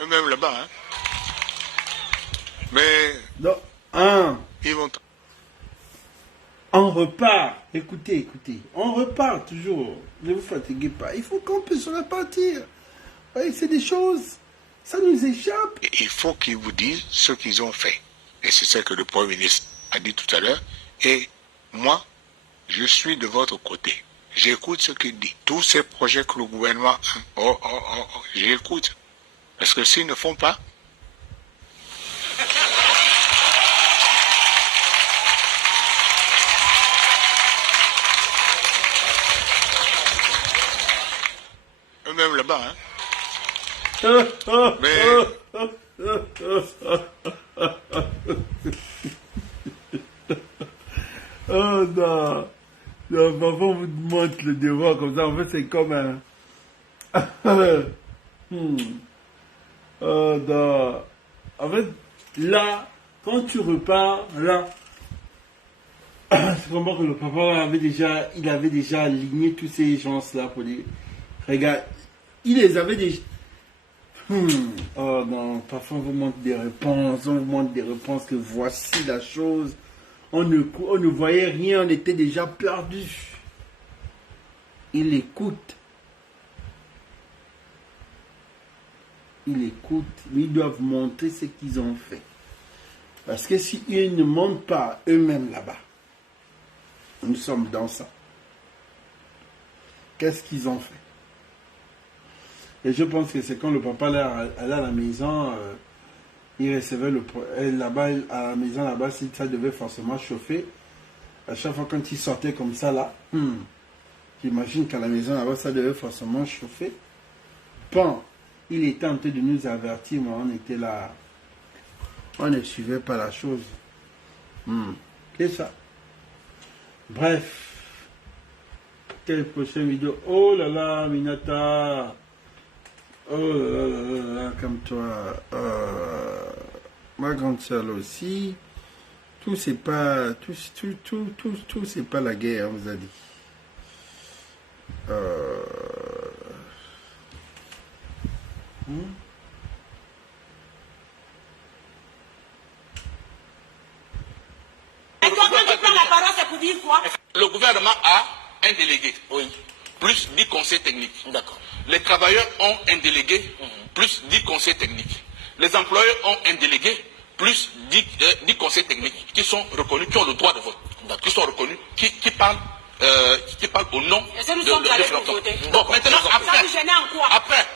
eux-mêmes là-bas, mais Non, ils vont... on repart. Écoutez, on repart toujours. Ne vous fatiguez pas. Il faut qu'on puisse repartir. Oui, c'est des choses, ça nous échappe. Et il faut qu'ils vous disent ce qu'ils ont fait. Et c'est ce que le Premier ministre a dit tout à l'heure. Et moi, je suis de votre côté. J'écoute ce qu'il dit. Tous ces projets que le gouvernement a, j'écoute. Parce que s'ils ne font pas, eux-mêmes là-bas, mais oh non. Non, parfois on vous montre le devoir comme ça. En fait, c'est comme un... Oh non. En fait, là, quand tu repars, là, c'est vraiment que le papa il avait déjà aligné tous ces gens-là pour dire, regarde, il les avait déjà... Oh non, parfois on vous montre des réponses, que voici la chose. On ne voyait rien, on était déjà perdu. Il écoute. Mais ils doivent montrer ce qu'ils ont fait. Parce que s'ils ne montrent pas eux-mêmes là-bas, nous sommes dans ça. Qu'est-ce qu'ils ont fait? Et je pense que c'est quand le papa allait à la maison, il recevait là-bas, à la maison là-bas, si ça devait forcément chauffer, à chaque fois quand il sortait comme ça là, j'imagine qu'à la maison là-bas, ça devait forcément chauffer. Bon, il était en train de nous avertir, mais on était là, on ne suivait pas la chose. C'est ça. Bref, quelle prochaine vidéo? Oh là là, Minata! Oh là là là là, comme toi. Ma grande sœur là aussi. Tout c'est pas. Tout c'est pas la guerre, on vous a dit. Et toi, quand tu prends la parole, c'est pour dire quoi? Le gouvernement a un délégué, plus 10 conseils techniques. D'accord. Les travailleurs ont un délégué, plus 10 conseils techniques. Les employeurs ont un délégué, plus 10 conseils techniques qui sont reconnus, qui ont le droit de vote, qui sont reconnus, qui parlent au nom de Donc maintenant, après,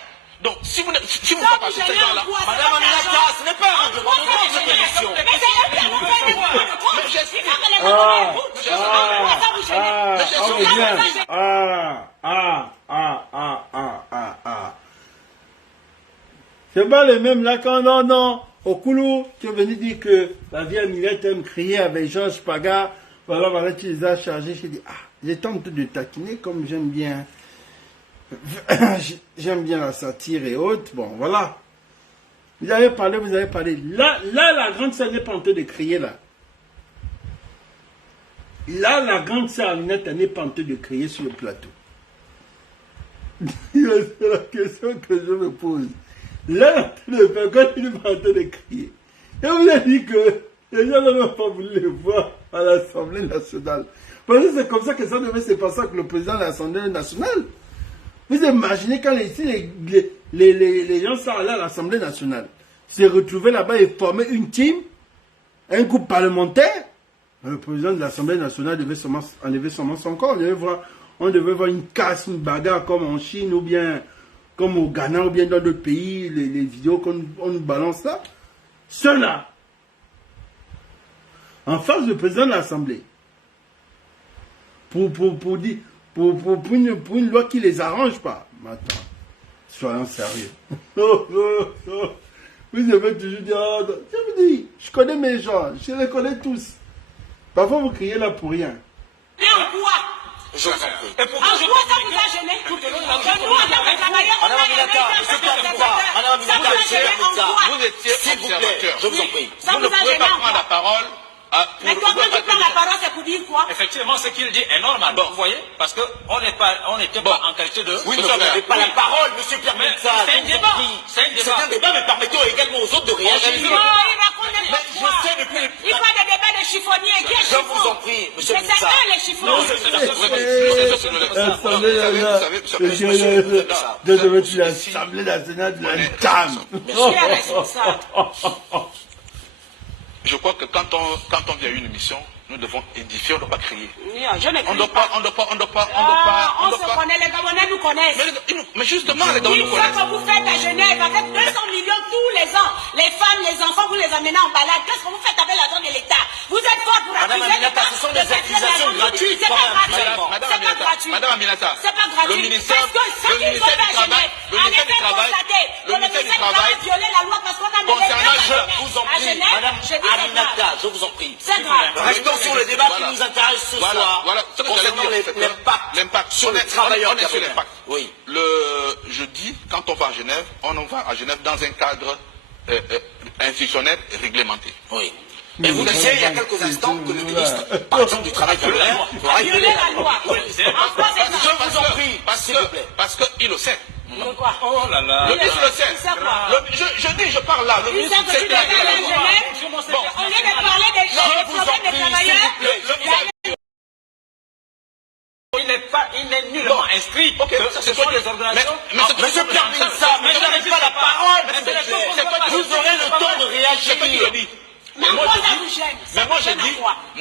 donc si vous ne faites pas ce genre-là, Madame Aminata, ce n'est pas un règlement de cette émission. C'est pas le même là quand non. Au Koulou, tu es venu dire que la vieille Millette aime crier avec Georges Paga. Voilà, tu les as chargés. J'ai dit, j'ai tenté de taquiner comme j'aime bien. J'aime bien la satire et autres. Bon, voilà. Vous avez parlé. Là, la grande sœur n'est pas en train de crier là. Là, la grande sœur Aminata n'est pas en train de crier sur le plateau. C'est la question que je me pose. Là, quand il est en train de crier. Et vous avez dit que les gens n'ont pas voulu le voir à l'Assemblée nationale. Parce que c'est comme ça que ça devait se passer avec le président de l'Assemblée nationale. Vous imaginez quand les gens sont allés à l'Assemblée nationale, se retrouvaient là-bas et formaient une team, un groupe parlementaire. Le président de l'Assemblée nationale devait enlever son corps. On devait voir une casse, une bagarre comme en Chine ou bien comme au Ghana ou bien dans d'autres pays, les vidéos qu'on nous balance là. Ceux-là, en face du président de l'Assemblée, pour une loi qui les arrange pas. Mais attends, soyons sérieux. Vous avez toujours dit, je vous dis, je connais mes gens, je les connais tous. Parfois vous criez là pour rien. Et en quoi? Je vous en prie. En quoi ça vous a gêné? Nous, en tant que travailleurs, on a Madame Aminata, vous étiez observateur. je vous en prie. Ça Vous ne vous a pouvez gêné pas en prendre quoi? la parole. Mais toi, quand tu prends la parole, c'est pour dire quoi? Effectivement, ce qu'il dit est normal, vous voyez, parce qu'on n'était pas en qualité de... Oui, mais vous n'avez pas la parole, monsieur Pierre Mais Mensah. c'est un débat. C'est un débat. C'est un débat, mais permettons également aux autres de réagir. Non, il raconte Mais n'importe je quoi. sais depuis... Il parle de débat de chiffonnier. Qui est Je chiffon? vous en prie, monsieur Mais c'est Mensah. eux les chiffons. L'Assemblée nationale de la dame. Qui est responsable? Je crois que quand on vient à une émission, nous devons édifier, on ne doit pas crier. Je ne On crie ne doit pas. pas. On se connaît, les Gabonais nous connaissent. Mais justement, les Gabonais Une nous fois connaissent. que vous faites à Genève avec 200 millions tous les ans, les femmes, les enfants, vous les amenez en balade. Qu'est-ce que vous faites avec l'argent de l'État? Vous êtes fort pour Madame accuser Aminata, l'État ce sont de des accusations faire gratuites, C'est quand pas même, gratuit. finalement. C'est pas gratuit. Madame Aminata, C'est pas gratuit. le ministère Parce que ce le qu'ils ministère ont fait à du Travail, Genève, le en ministère du effet Travail, constaté que le ministère du Travail a violé la loi parce qu'on a mené concernant, Je vous en à prie, Genève. Madame Je dis c'est Aminata, grave. je vous en prie. C'est grave. Restons sur le débat qui nous intéresse ce soir. Voilà ce que concernant j'allais dire, l'impact sur On les est travailleurs sur gabonais. l'impact. Oui. Le jeudi, quand on va à Genève, on va à Genève dans un cadre institutionnel et réglementé. Oui. Et vous disiez il y a quelques instants que le ministre, par exemple, du Travail gabonais, A violé la loi. En quoi c'est Je grave? vous en prie, s'il vous plaît. Parce qu'il le sait. De quoi? Oh là là. Le ministre le sait. Il sait quoi? Je parle là. Le Il sait ministre que sait tu qu'il a dois violé aller à la loi. Genève. Au lieu de parler des problèmes des travailleurs, Il n'est nullement inscrit que ce sont les organisations... Monsieur Pierre Mensah, mais vous n'avez pas la parole, vous aurez le temps de réagir. Mais moi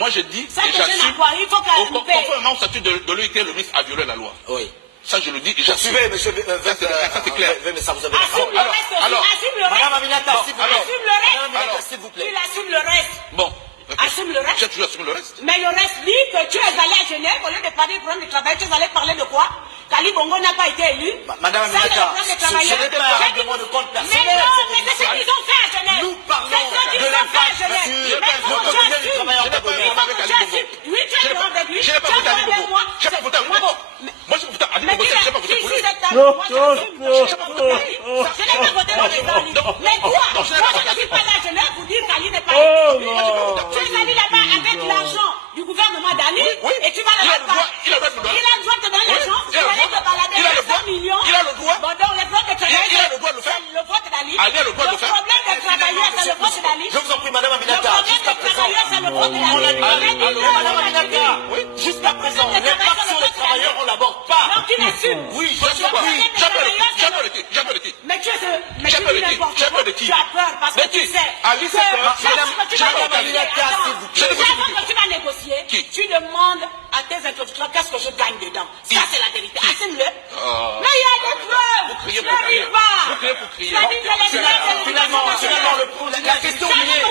je dis, ça et te gêne à j'assume, quoi? Il faut qu'elle paie. conformément au statut de l'OIT, le ministre a violé la loi. Oui. Ça, je le dis, et j'assume. Suivez, monsieur Ça, c'est clair. mais ça vous avez la Assume parole. le reste aussi. alors, Assume le reste. Madame Aminata, s'il vous plaît. Assume le reste. Madame Aminata, s'il vous plaît. Il assume le reste. Bon. Assume le reste. J'ai toujours assumé le reste. Mais le reste dit que tu es allé à Genève, au lieu de parler du problème du travail, tu es allé parler de quoi? Kali Bongo n'a pas été élu. Madame Ça, c'est le Aminata, problème des ce travailleurs. n'est pas un règlement de compte Mais personnel. non, cette mais c'est ce émission. qu'ils ont fait à Genève. Nous parlons C'est ce qu'ils de ont fait à l'impact Genève. sur Mais le faut que tu comité des assumes. travailleurs Il gabonais. faut que tu assumes. Oui, tu es devant avec lui. Je n'ai pas Tu voté à as Ali devant Bongo. moi. Je n'ai pas voté à Ali Bongo. Moi, j'ai voté à Ali Mais Bongo. Je n'ai pas voté pour lui. Non, Moi, j'assume que je n'ai pas voté Ali. Je n'ai pas voté dans les Ali. Mais quoi? Moi, je ne suis pas là, je viens vous dire qu'Ali n'est pas élu. Tu es allé là-bas avec l'argent du gouvernement d'Ali et tu vas là-bas. Il a le droit de te donner l'argent. Tu vas aller te balader avec 100 millions. Il a le droit. Bon, donc le vote de travailleurs, Il a le droit de le faire. le vote d'Ali. Ali a le droit de le faire. Le problème des travailleurs, c'est le vote d'Ali. Je vous en prie, Madame Le Aminata. problème Jusqu'à des présent. travailleurs, c'est le vote d'Ali. Madame Aminata. Jusqu'à présent, les factions des travailleurs, on l'aborde pas. Donc tu l'assumes. Oui, Je suis quoi? J'appelle le qui? Mais tu J'appelle dis le qui? n'importe J'appelle quoi. le qui? Tu as peur parce que tu sais. Ali, c'est peur. Tu vas négocier. Tu demandes à tes interlocuteurs qu'est-ce que je gagne dedans. Ça, c'est la vérité. Assume-le. Mais il y a des preuves. Vous criez Je pour crier. n'arrive pas. Vous criez pour crier. Finalement, la question liée à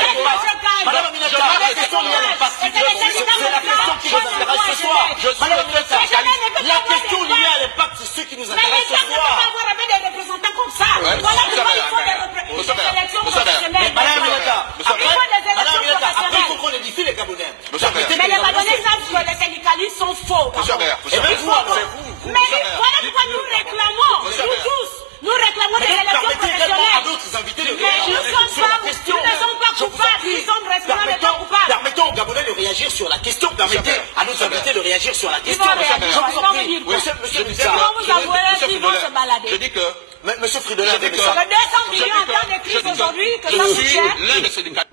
l'impact. Madame Aminata, la question liée à l'impact. C'est la question qui nous intéresse ce soir. Madame Aminata, la question liée à l'impact, c'est ce qui nous Mais intéresse ce l'État ne peut soir. pas avoir avec des représentants comme ça. Voilà pourquoi il faut des élections professionnelles. Madame Aminata, Il faut des Madame élections Aminata, après il faut professionnelles. qu'on édifie les Gabonais. Mais les Gabonais savent que les syndicalistes sont faux. Et même vous, après vous. Mais voilà pourquoi nous réclamons, nous tous, nous réclamons des élections Permettez également à professionnelles. d'autres invités de Mais nous réagir sur la question. ne sommes pas coupables, nous sommes responsables coupables. Permettons aux Gabonais de réagir sur la question. Permettez à nos invités de réagir sur la question. réagir. Je vous en prie. Ils vont Monsieur Ils Fridolin, vont vous avouer qu'ils vont se balader. Je dis que Monsieur Fridolin, Le 200 millions en temps de crise aujourd'hui, que ça je coûte suis cher. l'un de ces syndicats.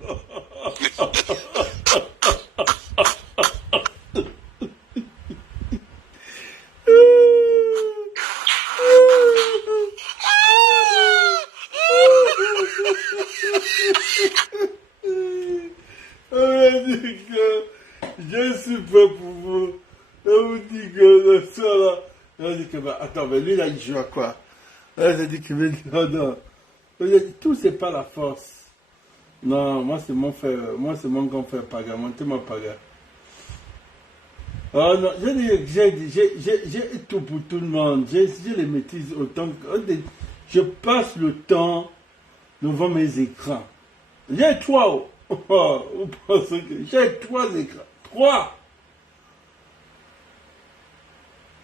Je suis pas pour vous. On vous dit que le soir là. On dit que, attends, mais lui là, il joue à quoi? On dit que, non. Tout, c'est pas la force. Non, moi, c'est mon frère. Moi, c'est mon grand frère Paga. Montez ma Paga. Oh non, j'ai tout pour tout le monde. J'ai les maîtrises autant que. Je passe le temps devant mes écrans. J'ai 3. Vous pensez que j'ai 3 écrans. 3.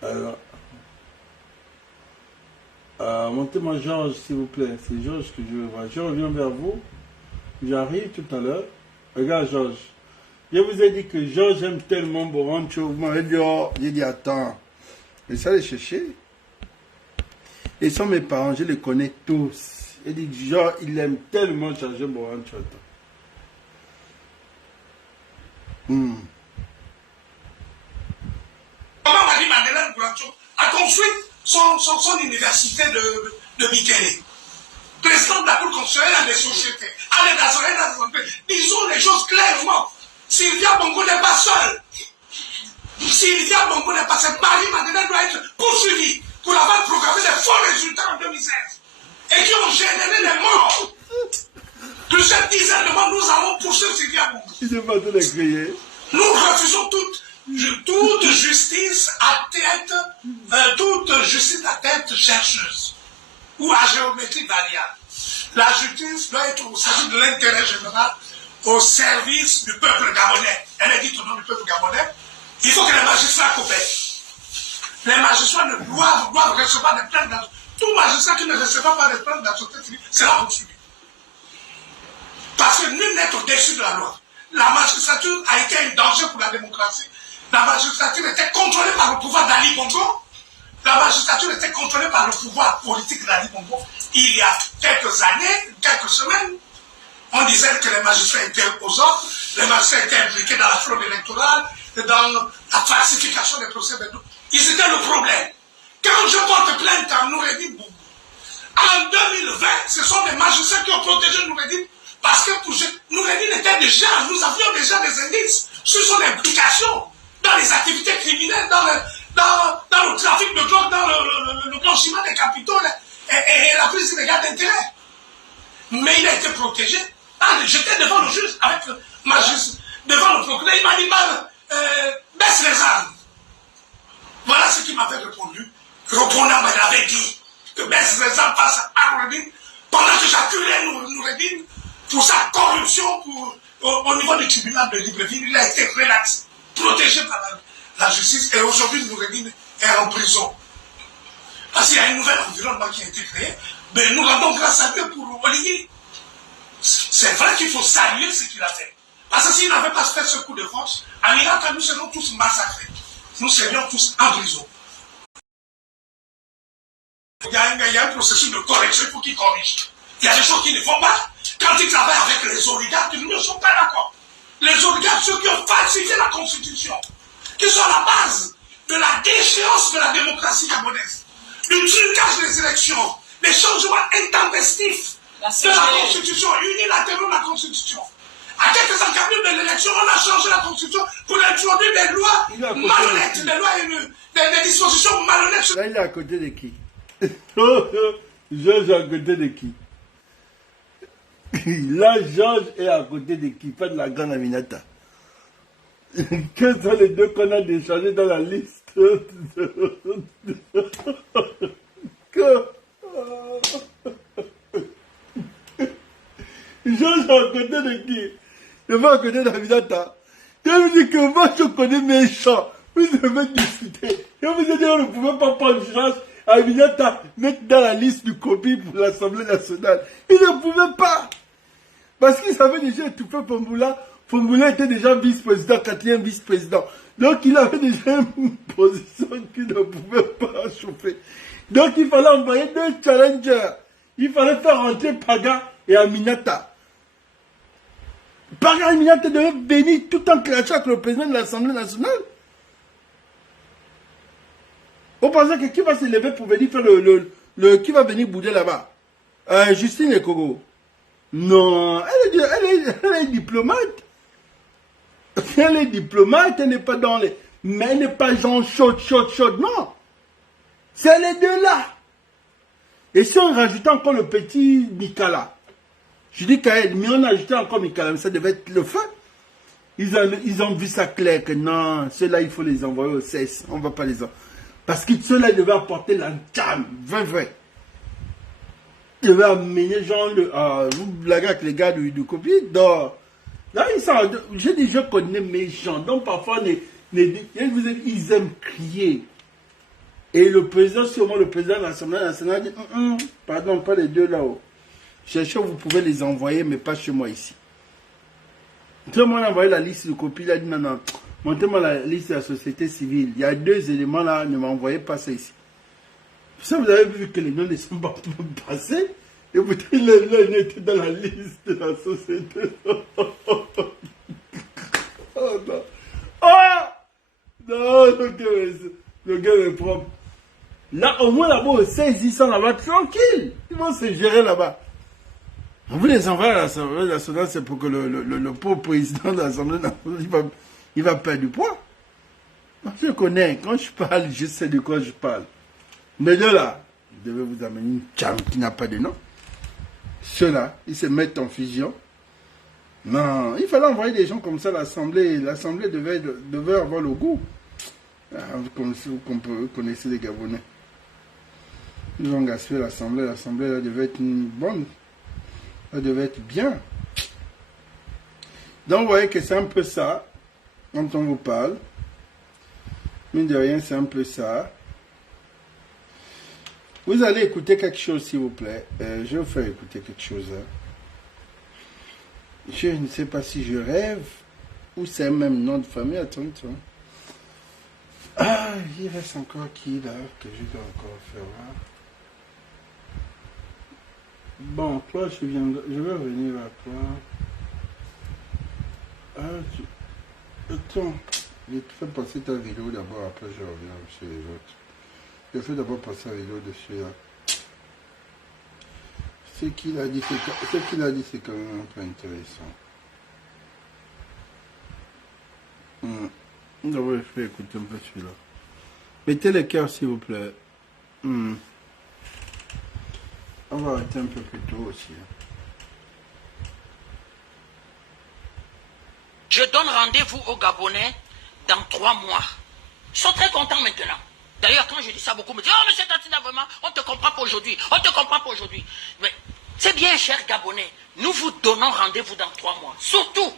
Alors, montez-moi Georges, s'il vous plaît. C'est Georges que je veux voir. Je reviens vers vous. J'arrive tout à l'heure. Regarde, Georges. Je vous ai dit que Georges aime tellement Borancho. Vous m'avez dit, oh, j'ai dit, attends. Et ça, les chercher. Ils sont mes parents, je les connais tous. Il dit, genre, il aime tellement changer Borancho. Comment Marie-Madeleine Borancho a construit son université de Mikele. Président de la Cour constitutionnelle des sociétés. Allez dans un disons les choses clairement. Sylvia Bongo n'est pas seule. Sylvia Bongo n'est pas seule. Marie-Madeleine doit être poursuivie pour avoir programmé des faux résultats en 2016 et qui ont généré des morts. Plusieurs dizaines de morts, nous allons poursuivre Sylvia Bongo. Il est pas de les crier. Nous refusons toute justice à tête chercheuse ou à géométrie variable. La justice doit être au service de l'intérêt général, au service du peuple gabonais. Elle est dite au nom du peuple gabonais. Il faut que les magistrats coopèrent. Les magistrats doivent recevoir des plaintes. Tout magistrat qui ne recevra pas des plaintes de la société civile sera poursuivi. Parce que nul n'est au-dessus de la loi. La magistrature a été un danger pour la démocratie. La magistrature était contrôlée par le pouvoir d'Ali Bongo. La magistrature était contrôlée par le pouvoir politique d'Ali Bongo. Il y a quelques années, quelques semaines, on disait que les magistrats étaient aux ordres, les magistrats étaient impliqués dans la fraude électorale, dans la falsification des procès verbaux. Ils étaient le problème. Quand je porte plainte à Noureddin Boubou, en 2020, ce sont des magistrats qui ont protégé Noureddin. Parce que Noureddin était déjà, nous avions déjà des indices sur son implication dans les activités criminelles, dans le trafic de drogue, dans le blanchiment des capitaux et la prise illégale d'intérêt. Mais il a été protégé. J'étais devant le juge, devant le procureur, il m'a dit, baisse les armes. Voilà ce qu'il m'avait répondu. Répondant, il avait dit que baisse les armes face à Noureddin, pendant que j'acculais Noureddin pour sa corruption au niveau du tribunal de Libreville. Il a été relaxé, protégé par la justice, et aujourd'hui Noureddin est en prison. Parce qu'il y a un nouvel environnement qui a été créé. Mais nous rendons grâce à Dieu pour Oligui. C'est vrai qu'il faut saluer ce qu'il a fait. Parce que s'il n'avait pas fait ce coup de force, en Irak, nous serions tous massacrés. Nous serions tous en prison. Il y a un processus de correction pour qu'il corrige. Il y a des choses qui ne vont pas. Quand ils travaillent avec les oligarques, nous ne sommes pas d'accord. Les oligarques, ceux qui ont falsifié la Constitution, qui sont à la base de la déchéance de la démocratie gabonaise, du trucage des élections, des changements intempestifs de la Constitution, unilatéraux de la Constitution. À quelques encablures de l'élection, on a changé la Constitution pour introduire des lois malhonnêtes, des lois et des dispositions malhonnêtes. Là, il est à côté de qui? Georges est à côté de qui? Là, Georges est à côté de qui? Pas de la grande Aminata. Quels sont les deux qu'on a déchargés dans la liste? Georges est à côté de qui? Je vais à côté d'Aminata. Je vous dis que moi, je connais mes champs. Vous devez discuter. Je vous ai dit, on ne pouvait pas prendre chance. Aminata mettre dans la liste du copie pour l'Assemblée nationale. Il ne pouvait pas. Parce qu'il savait déjà étouffer Fomboula. Fomboula était déjà vice-président, 4e vice-président. Donc il avait déjà une position qu'il ne pouvait pas chauffer. Donc il fallait envoyer deux challengers. Il fallait faire rentrer Paga et Aminata. Paga et Aminata devaient venir tout en clashant avec le président de l'Assemblée nationale. On pensait que qui va se lever pour venir faire qui va venir bouder là-bas? Justine Ekogo. Non, elle est diplomate. Elle est diplomate, elle n'est pas dans les... Mais elle n'est pas genre chaude, non. C'est les deux là. Et si on rajoutait encore le petit Mikala, je dis qu'elle, mais on a ajouté encore Mikala, mais ça devait être le feu. Ils ont vu ça clair que non, ceux-là, il faut les envoyer au CES. On ne va pas les envoyer. Parce que ceux-là devaient apporter la jam, vrai. Ils devaient amener genre, vous blaguez avec les gars du copie, donc, là, je dis, je connais mes gens, donc parfois, ils aiment crier. Et le président, sûrement le président de l'Assemblée nationale, dit, pardon, pas les deux là-haut. Cherchez, vous pouvez les envoyer, mais pas chez moi ici. Tout le monde a envoyé la liste de copies, il a dit, non, montez-moi la liste de la société civile. Il y a 2 éléments là, ne m'envoyez pas ça ici. Ça, vous avez vu que les noms ne sont pas passés. Et vous dites, les noms étaient dans la liste de la société. Oh non. Non, le gars est propre. Là, au moins là-bas, au 16, ils sont là-bas tranquilles. Ils vont se gérer là-bas. Vous les envoyez à l'Assemblée nationale, c'est pour que le pauvre président de l'Assemblée nationale, il va perdre du poids. Je connais, quand je parle, je sais de quoi je parle. Mais de là, je devais vous amener une cham qui n'a pas de nom. Ceux-là, ils se mettent en fusion. Non, il fallait envoyer des gens comme ça à l'Assemblée. L'Assemblée devait avoir le goût. Vous connaissez les Gabonais. Ils ont gaspillé l'Assemblée. L'Assemblée, elle devait être une bonne. Elle devait être bien. Donc, vous voyez que c'est un peu ça. Quand on vous parle. Mine de rien, c'est un peu ça. Vous allez écouter quelque chose, s'il vous plaît. Je vais vous faire écouter quelque chose. Je ne sais pas si je rêve ou c'est même nom de famille. Attends. Ah, il reste encore qui là que je dois encore faire voir. Bon, toi, je vais revenir à toi. Attends, je te fais passer ta vidéo d'abord, après je reviens sur les autres. Je fais d'abord passer la vidéo dessus là. Ce qu'il a dit, c'est quand même un peu intéressant. D'abord, je vais écouter un peu celui-là. Mettez les cœurs, s'il vous plaît. On va arrêter un peu plus tôt aussi. Je donne rendez-vous aux Gabonais dans 3 mois. Ils sont très contents maintenant. D'ailleurs, quand je dis ça, beaucoup me disent « Oh, monsieur Tatina, vraiment, on ne te comprend pas aujourd'hui. On ne te comprend pas aujourd'hui. » Mais c'est bien, chers Gabonais. Nous vous donnons rendez-vous dans 3 mois. Surtout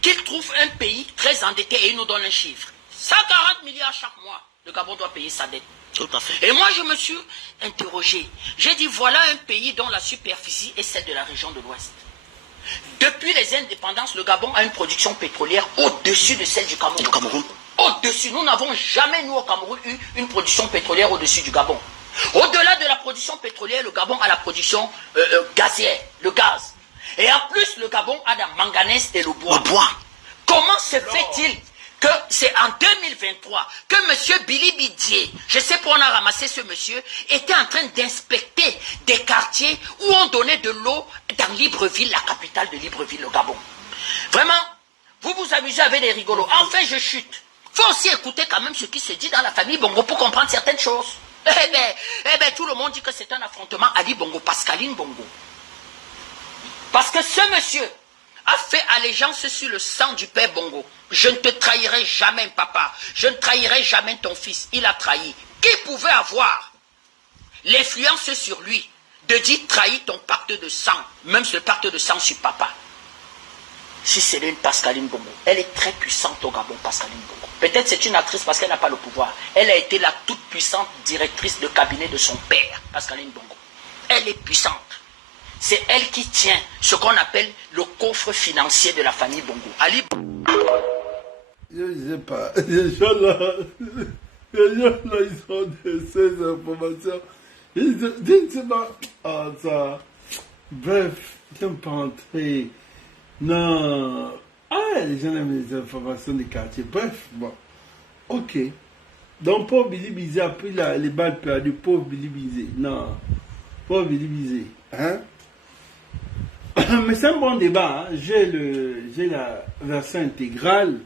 qu'ils trouvent un pays très endetté et ils nous donnent un chiffre. 140 milliards chaque mois. Le Gabon doit payer sa dette. Tout à fait. Et moi, je me suis interrogé. J'ai dit, voilà un pays dont la superficie est celle de la région de l'Ouest. Depuis les indépendances, le Gabon a une production pétrolière au-dessus de celle du Cameroun. Du Cameroun. Au-dessus. Nous n'avons jamais, nous, au Cameroun, eu une production pétrolière au-dessus du Gabon. Au-delà de la production pétrolière, le Gabon a la production gazière, le gaz. Et en plus, le Gabon a la manganèse et le bois. Le bois. Comment se fait-il que c'est en 2023 que M. Billy Bidier, je sais pas où on a ramassé ce monsieur, était en train d'inspecter des quartiers où on donnait de l'eau dans Libreville, la capitale de Libreville, le Gabon. Vraiment, vous vous amusez avec des rigolos. Enfin, je chute. Il faut aussi écouter quand même ce qui se dit dans la famille Bongo pour comprendre certaines choses. Eh ben, tout le monde dit que c'est un affrontement Ali Bongo, Pascaline Bongo. Parce que ce monsieur a fait allégeance sur le sang du père Bongo. Je ne te trahirai jamais, papa. Je ne trahirai jamais ton fils. Il a trahi. Qui pouvait avoir l'influence sur lui de dire trahis ton pacte de sang, même ce pacte de sang sur papa? Si c'est une Pascaline Bongo, elle est très puissante au Gabon, Pascaline Bongo. Peut-être c'est une actrice parce qu'elle n'a pas le pouvoir. Elle a été la toute puissante directrice de cabinet de son père, Pascaline Bongo. Elle est puissante. C'est elle qui tient ce qu'on appelle le coffre financier de la famille Bongo. Ali Je ne sais pas. Les gens là, ils ont ces informations. Je ne sais pas. Ah, ça. Bref, je ne peux pas entrer. Non. Ah, les gens aiment les informations des quartiers. Bref, bon. Ok. Donc, pauvre Billy Bizé a pris les balles perdues. Pauvre Billy Bizé. Non. Pauvre Billy Bizé. Hein? Mais c'est un bon débat. Hein. J'ai la version intégrale.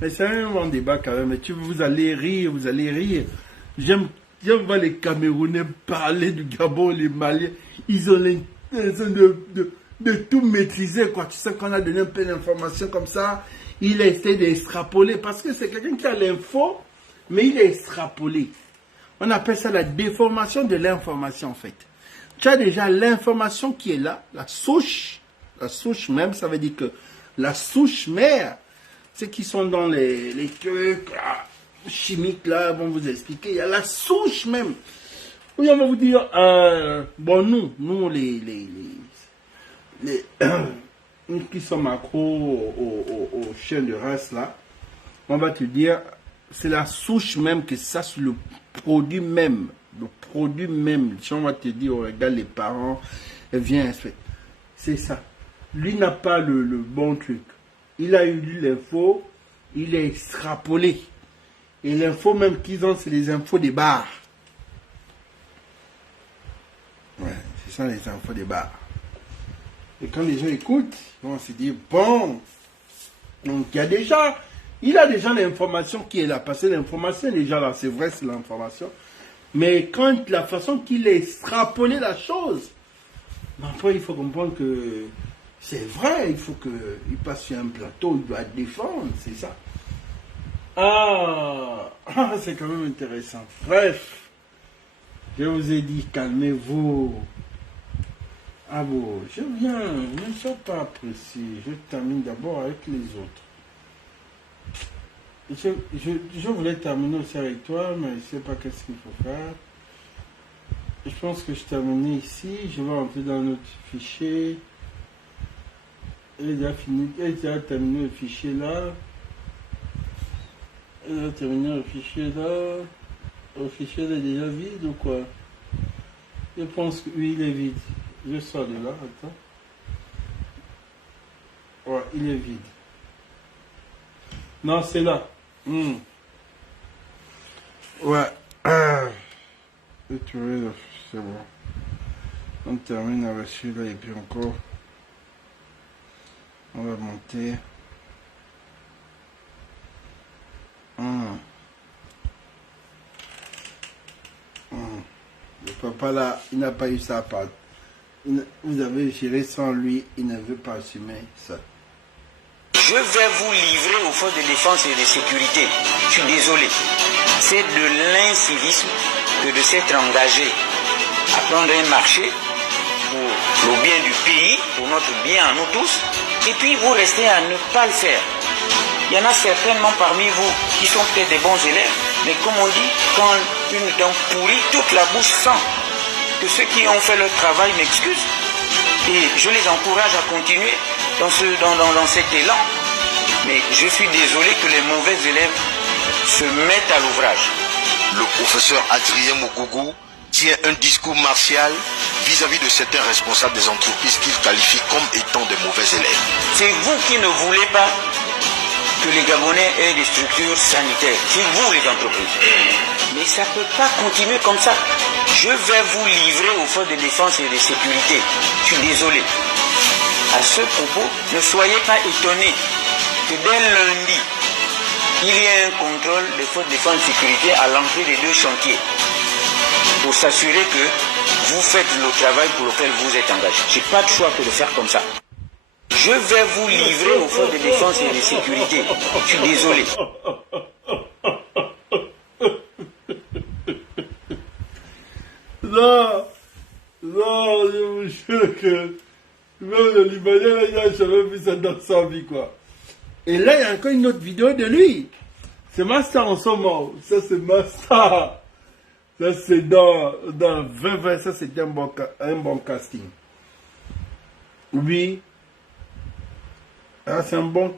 Mais c'est un bon débat quand même. Vous allez rire. J'aime voir les Camerounais parler du Gabon, les Maliens. Ils ont l'intention de tout maîtriser, quoi. Tu sais qu'on a donné un peu d'informations comme ça. Il a essayé d'extrapoler. Parce que c'est quelqu'un qui a l'info, mais il a extrapolé. On appelle ça la déformation de l'information, en fait. Tu as déjà l'information qui est là, la souche même, ça veut dire que la souche mère, ceux qui sont dans les trucs chimiques là, vont vous expliquer, il y a la souche même. Oui, on va vous dire, bon, nous les qui sommes accros aux chiens de race là, on va te dire, c'est la souche même que ça, c'est le produit même. Le produit même, si on va te dire, regarde les parents, viens, c'est ça. Lui n'a pas le bon truc. Il a eu l'info, il a extrapolé. Et l'info même qu'ils ont, c'est les infos des bars. Ouais, c'est ça les infos des bars. Et quand les gens écoutent, ils vont se dire, bon, donc il a déjà l'information qui est là. Parce que l'information est déjà là, c'est vrai, c'est l'information. Mais quand la façon qu'il a extrapolé la chose, après il faut comprendre que c'est vrai, il faut qu'il passe sur un plateau, il doit défendre, c'est ça. C'est quand même intéressant. Bref, je vous ai dit, calmez-vous. Ah bon, je ne suis pas apprécié, je termine d'abord avec les autres. Je voulais terminer aussi avec toi, mais je ne sais pas qu'est-ce qu'il faut faire. Je pense que je termine ici. Je vais rentrer dans notre fichier. Elle a terminé le fichier là. Le fichier est déjà vide ou quoi? Je pense que oui, il est vide. Je sors de là, attends. Ouais, il est vide. Non, c'est là. Ouais. C'est bon. On termine avec celui-là et puis encore. On va monter. Le papa là, il n'a pas eu sa part. Vous avez géré sans lui, il ne veut pas assumer ça. Je vais vous livrer aux forces de défense et de sécurité. Je suis désolé. C'est de l'incivisme que de s'être engagé à prendre un marché pour le bien du pays, pour notre bien à nous tous, et puis vous restez à ne pas le faire. Il y en a certainement parmi vous qui sont peut-être des bons élèves, mais comme on dit, quand une dent pourrit, toute la bouche sent. Que ceux qui ont fait leur travail m'excusent. Et je les encourage à continuer dans cet élan. Mais je suis désolé que les mauvais élèves se mettent à l'ouvrage. Le professeur Adrien Mogougou tient un discours martial vis-à-vis de certains responsables des entreprises qu'il qualifie comme étant de mauvais élèves. C'est vous qui ne voulez pas que les Gabonais aient des structures sanitaires. C'est vous les entreprises. Mais ça ne peut pas continuer comme ça. Je vais vous livrer aux forces de défense et de sécurité. Je suis désolé. À ce propos, ne soyez pas étonnés que dès lundi, il y ait un contrôle des forces de défense et de sécurité à l'entrée des 2 chantiers pour s'assurer que vous faites le travail pour lequel vous êtes engagé. Je n'ai pas de choix que de faire comme ça. Je vais vous livrer aux forces de défense et de sécurité. Je suis désolé. Non, je vous jure que même le Libanais, là, il n'a jamais vu ça dans sa vie, quoi. Et là, il y a encore une autre vidéo de lui. C'est Master en ce moment. Ça, c'est Master. Ça, c'est dans 2020. Ça, c'était un bon casting. Oui. Ah, c'est oui.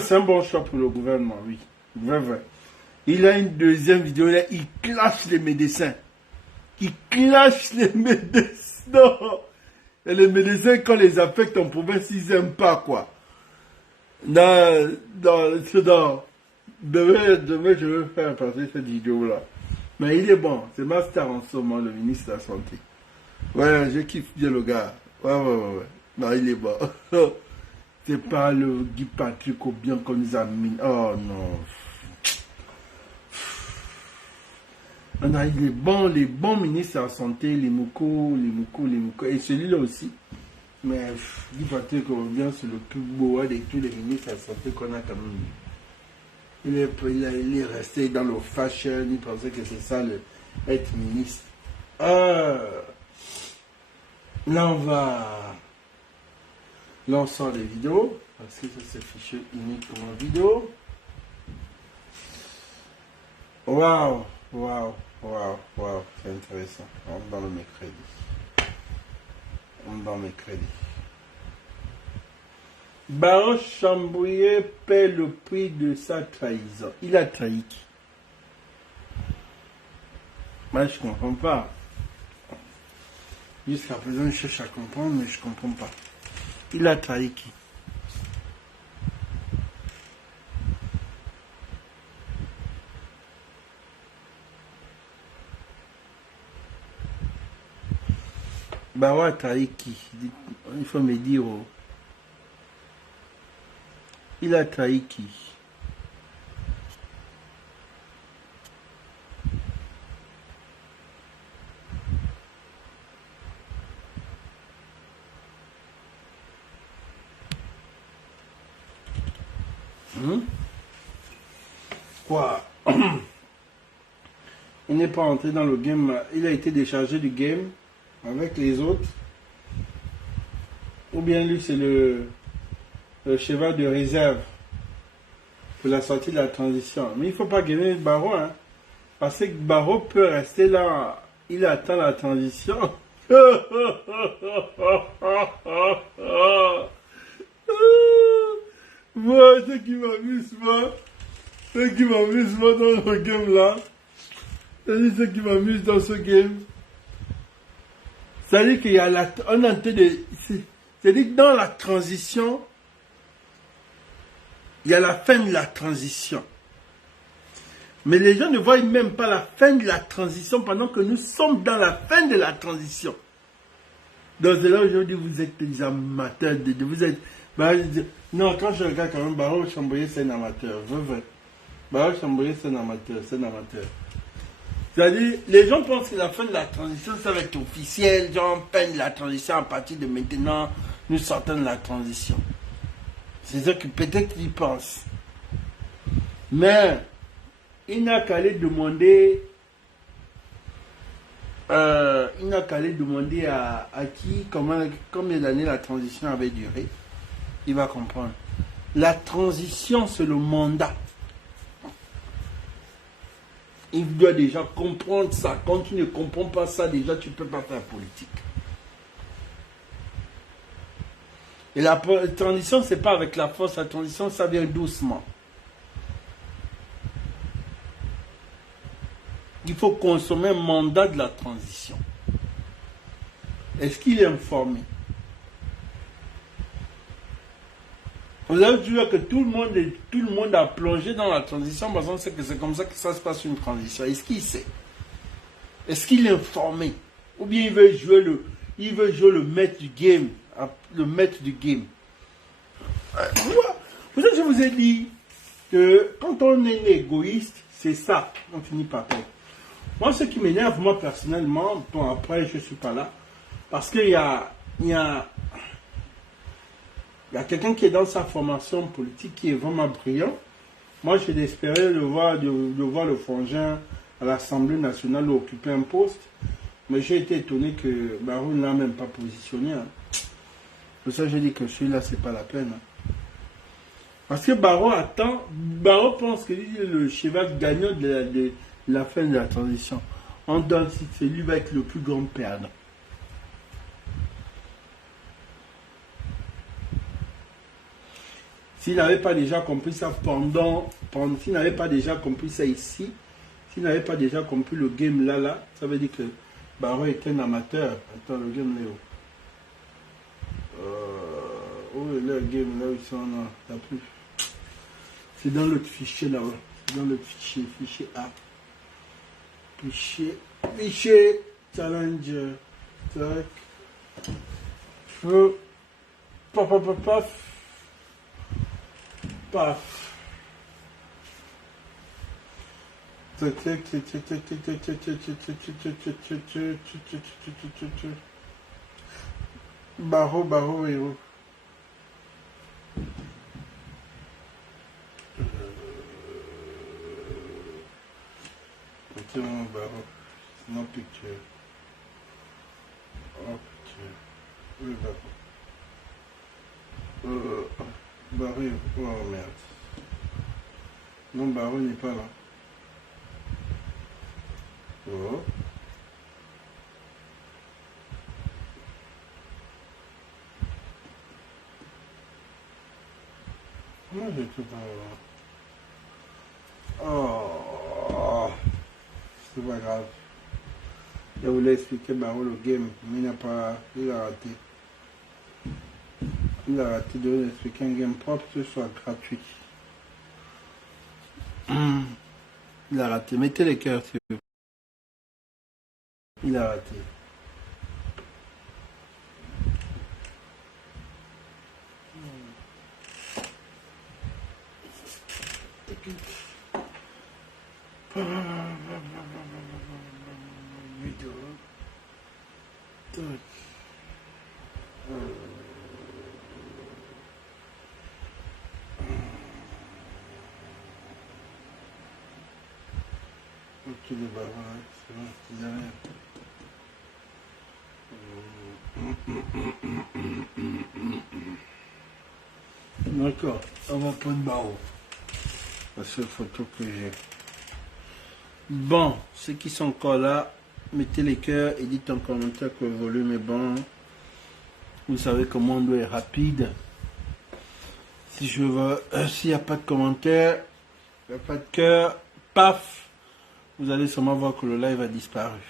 C'est un bon choix pour le gouvernement, oui. 2020. Il a une deuxième vidéo là, il clash les médecins. Il clash les médecins. Non. Et les médecins, quand les affectent en province, ils n'aiment pas, quoi. Demain, je vais faire passer cette vidéo-là. Mais il est bon. C'est Master en ce moment, le ministre de la Santé. Ouais, je kiffe bien le gars. Ouais. Non, il est bon. C'est pas le Guy Patrick ou bien qu'on nous a mis. Oh non. Non, il est bon, les bons ministres de la Santé, les Mouko. Et celui-là aussi. Mais Guy Patrick, bien, c'est le plus beau de tous les ministres de la Santé qu'on a quand même. Il est resté dans le fashion, il pensait que c'est ça, être ministre. Là, on sort les vidéos, parce que ça, c'est fichier unique pour une vidéo. Waouh, c'est intéressant. On rentre dans mes crédits. Baron Chambouillet paie le prix de sa trahison. Il a trahi qui? Moi, je ne comprends pas. Jusqu'à présent, je cherche à comprendre, mais je ne comprends pas. Il a trahi qui? Baron a trahi qui? Il faut me dire. Oh. Il a trahi qui? Quoi? Il n'est pas entré dans le game. Il a été déchargé du game avec les autres. Ou bien lui, c'est le cheval de réserve pour la sortie de la transition. Mais il ne faut pas gagner Barreau, hein, parce que Barreau peut rester là, il attend la transition. Moi, ce qui m'amuse, dans ce game là, c'est ce qui m'amuse dans ce game. C'est-à-dire qu'il y a c'est-à-dire que dans la transition, il y a la fin de la transition. Mais les gens ne voient même pas la fin de la transition pendant que nous sommes dans la fin de la transition. Donc c'est là aujourd'hui vous êtes des amateurs, vous êtes... non, quand je regarde quand même, Barreau Chambouillet c'est un amateur, Barreau Chambouillet c'est un amateur. C'est-à-dire, les gens pensent que la fin de la transition, ça va être officiel, genre fin de la transition, à partir de maintenant, nous sortons de la transition. C'est ça que peut-être ils pensent. Mais, il n'a qu'à aller demander, à qui, combien d'années la transition avait duré. il va comprendre. La transition, c'est le mandat. Il doit déjà comprendre ça. Quand tu ne comprends pas ça, déjà, tu ne peux pas faire politique. Et la transition, ce n'est pas avec la force. La transition, ça vient doucement. Il faut consommer un mandat de la transition. Est-ce qu'il est informé? Vous avez vu que tout le monde a plongé dans la transition parce qu'on sait que c'est comme ça que ça se passe une transition. Est-ce qu'il sait? Est-ce qu'il est informé? Ou bien il veut jouer le maître du game. Le maître du game. Vous savez, je vous ai dit que quand on est égoïste, c'est ça. On finit par perdre. Moi, ce qui m'énerve, moi personnellement, bon, après je ne suis pas là, parce qu'il y a quelqu'un qui est dans sa formation politique qui est vraiment brillant. Moi, j'ai espéré de voir le frangin à l'Assemblée nationale occuper un poste. Mais j'ai été étonné que Barrow ne l'a même pas positionné. Hein. Pour ça, j'ai dit que celui-là, c'est pas la peine. Hein. Parce que Barrow pense que le cheval gagnant de la fin de la transition. On donne si c'est lui qui va être le plus grand perdant. S'il n'avait pas déjà compris ça s'il n'avait pas déjà compris ça ici, s'il n'avait pas déjà compris le game là, ça veut dire que Barrow est un amateur. Attends, le game là. Où est le game là où ils sont là? T'as plus. C'est dans l'autre fichier là-bas. C'est dans l'autre fichier A. Fichier challenge. Tac. Feu. Paf. Paf. Barreau et où? Barreau. Non, picture. Oh, picture. Oui, Barreau. Barreau. Oh, merde. Non, Barreau n'est pas là. Oh. Moi, j'ai tout en Oh. C'est pas grave. Je voulais expliquer Barreau le game, mais il a raté. Il a raté de vous expliquer un game propre, que ce soit gratuit. Il a raté. Mettez les cœurs sur eux. Il a raté. Vidéo. Tac. Ok, les barres, c'est bon, c'est derrière. D'accord, on va prendre Barreau. La seule photo que j'ai. Bon, ceux qui sont encore là, mettez les cœurs et dites en commentaire que le volume est bon. Vous savez que mon doigt est rapide. Si je veux, s'il n'y a pas de commentaire, il n'y a pas de cœur, paf, vous allez sûrement voir que le live a disparu.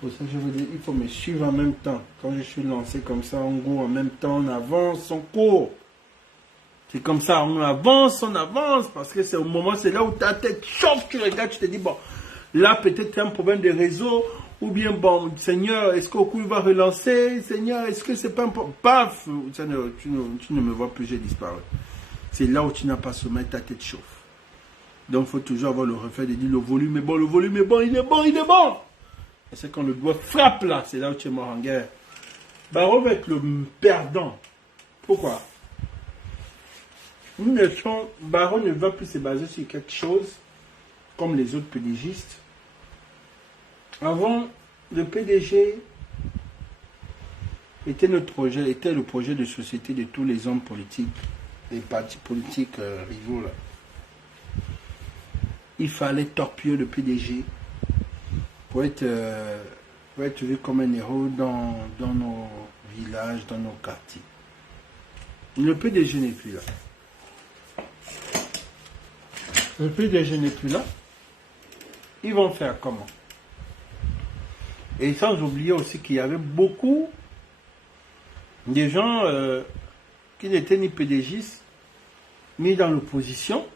Pour ça, je vous dis, il faut me suivre en même temps. Quand je suis lancé comme ça, en gros, en même temps, on avance, on court. C'est comme ça, on avance, parce que c'est au moment, c'est là où ta tête chauffe, tu regardes, tu te dis, bon, là, peut-être il y a un problème de réseau, ou bien, bon, Seigneur, est-ce qu'Oku va relancer? Seigneur, est-ce que c'est pas un problème? Paf, tu ne me vois plus, j'ai disparu. C'est là où tu n'as pas sommeil, ta tête chauffe. Donc, il faut toujours avoir le reflet de dire, le volume est bon, il est bon. Et c'est quand le doigt frappe là, c'est là où tu es mort en guerre. Barreau va être le perdant. Pourquoi? Barreau ne va plus se baser sur quelque chose comme les autres PDGistes. Avant, le PDG était notre projet, était le projet de société de tous les hommes politiques, les partis politiques rivaux là. Il fallait torpiller le PDG pour être vu comme un héros dans nos villages, dans nos quartiers. Le PDG n'est plus là. Le PDG n'est plus là. Ils vont faire comment? Et sans oublier aussi qu'il y avait beaucoup de gens qui n'étaient ni PDGistes, ni dans l'opposition,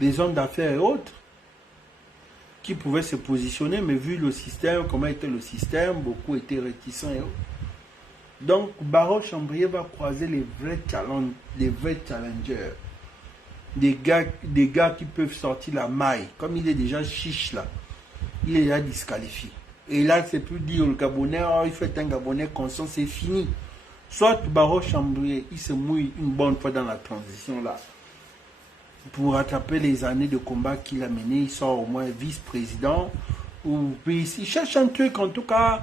des hommes d'affaires et autres, qui pouvaient se positionner, mais vu le système, comment était le système, beaucoup étaient réticents et autres. Donc, Barreau Chambrier va croiser les vrais challengers. Des gars qui peuvent sortir la maille. Comme il est déjà chiche là, il est déjà disqualifié. Et là, c'est plus dire le Gabonais, oh, il faut être un Gabonais conscient, c'est fini. Soit Barreau Chambrier, il se mouille une bonne fois dans la transition là, pour rattraper les années de combat qu'il a mené, il sort au moins vice-président, ou il cherche un truc en tout cas,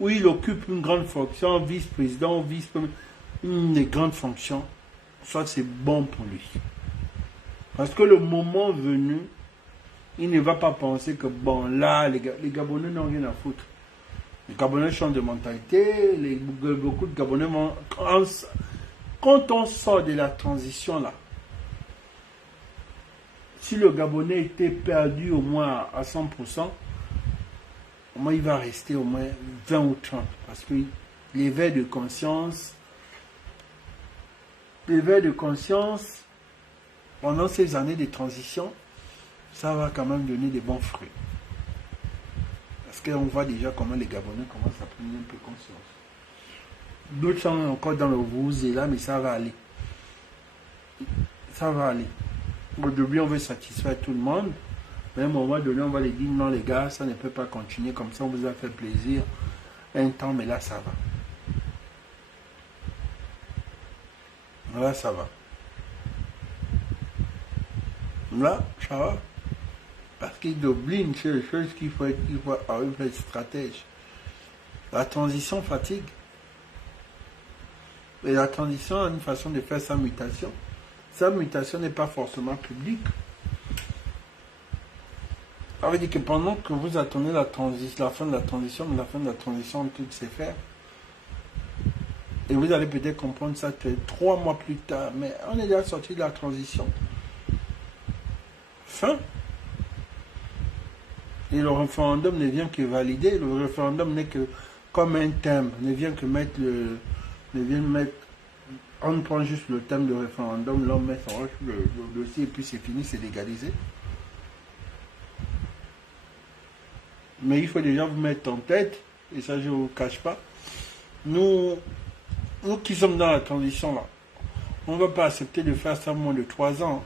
où il occupe une grande fonction, vice-président, une des grandes fonctions, soit c'est bon pour lui. Parce que le moment venu, il ne va pas penser que bon là, les Gabonais n'ont rien à foutre. Les Gabonais changent de mentalité, beaucoup de Gabonais vont... Quand on sort de la transition là, si le Gabonais était perdu au moins à 100%, au moins il va rester au moins 20 ou 30. Parce que l'éveil de conscience, pendant ces années de transition, ça va quand même donner des bons fruits. Parce qu'on voit déjà comment les Gabonais commencent à prendre un peu conscience. D'autres sont encore dans le vous et là, mais ça va aller. Ça va aller. Au début, on veut satisfaire tout le monde. Mais à un moment donné, on va les dire, non les gars, ça ne peut pas continuer comme ça, on vous a fait plaisir un temps, mais là, ça va. Là, ça va. Là, ça va. Parce qu'il oublie une seule chose qu'il faut être stratège. La transition fatigue. Et la transition a une façon de faire sa mutation. Sa mutation n'est pas forcément publique. Ça veut dire que pendant que vous attendez la fin de la transition, tout sait faire. Et vous allez peut-être comprendre ça 3 mois plus tard. Mais on est déjà sorti de la transition. Fin. Et le référendum ne vient que valider. Le référendum n'est que comme un thème. Ne vient que mettre on prend juste le thème de référendum, l'on met son le dossier et puis c'est fini, c'est légalisé. Mais il faut déjà vous mettre en tête, et ça je ne vous cache pas, nous qui sommes dans la transition là, on ne va pas accepter de faire ça moins de 3 ans.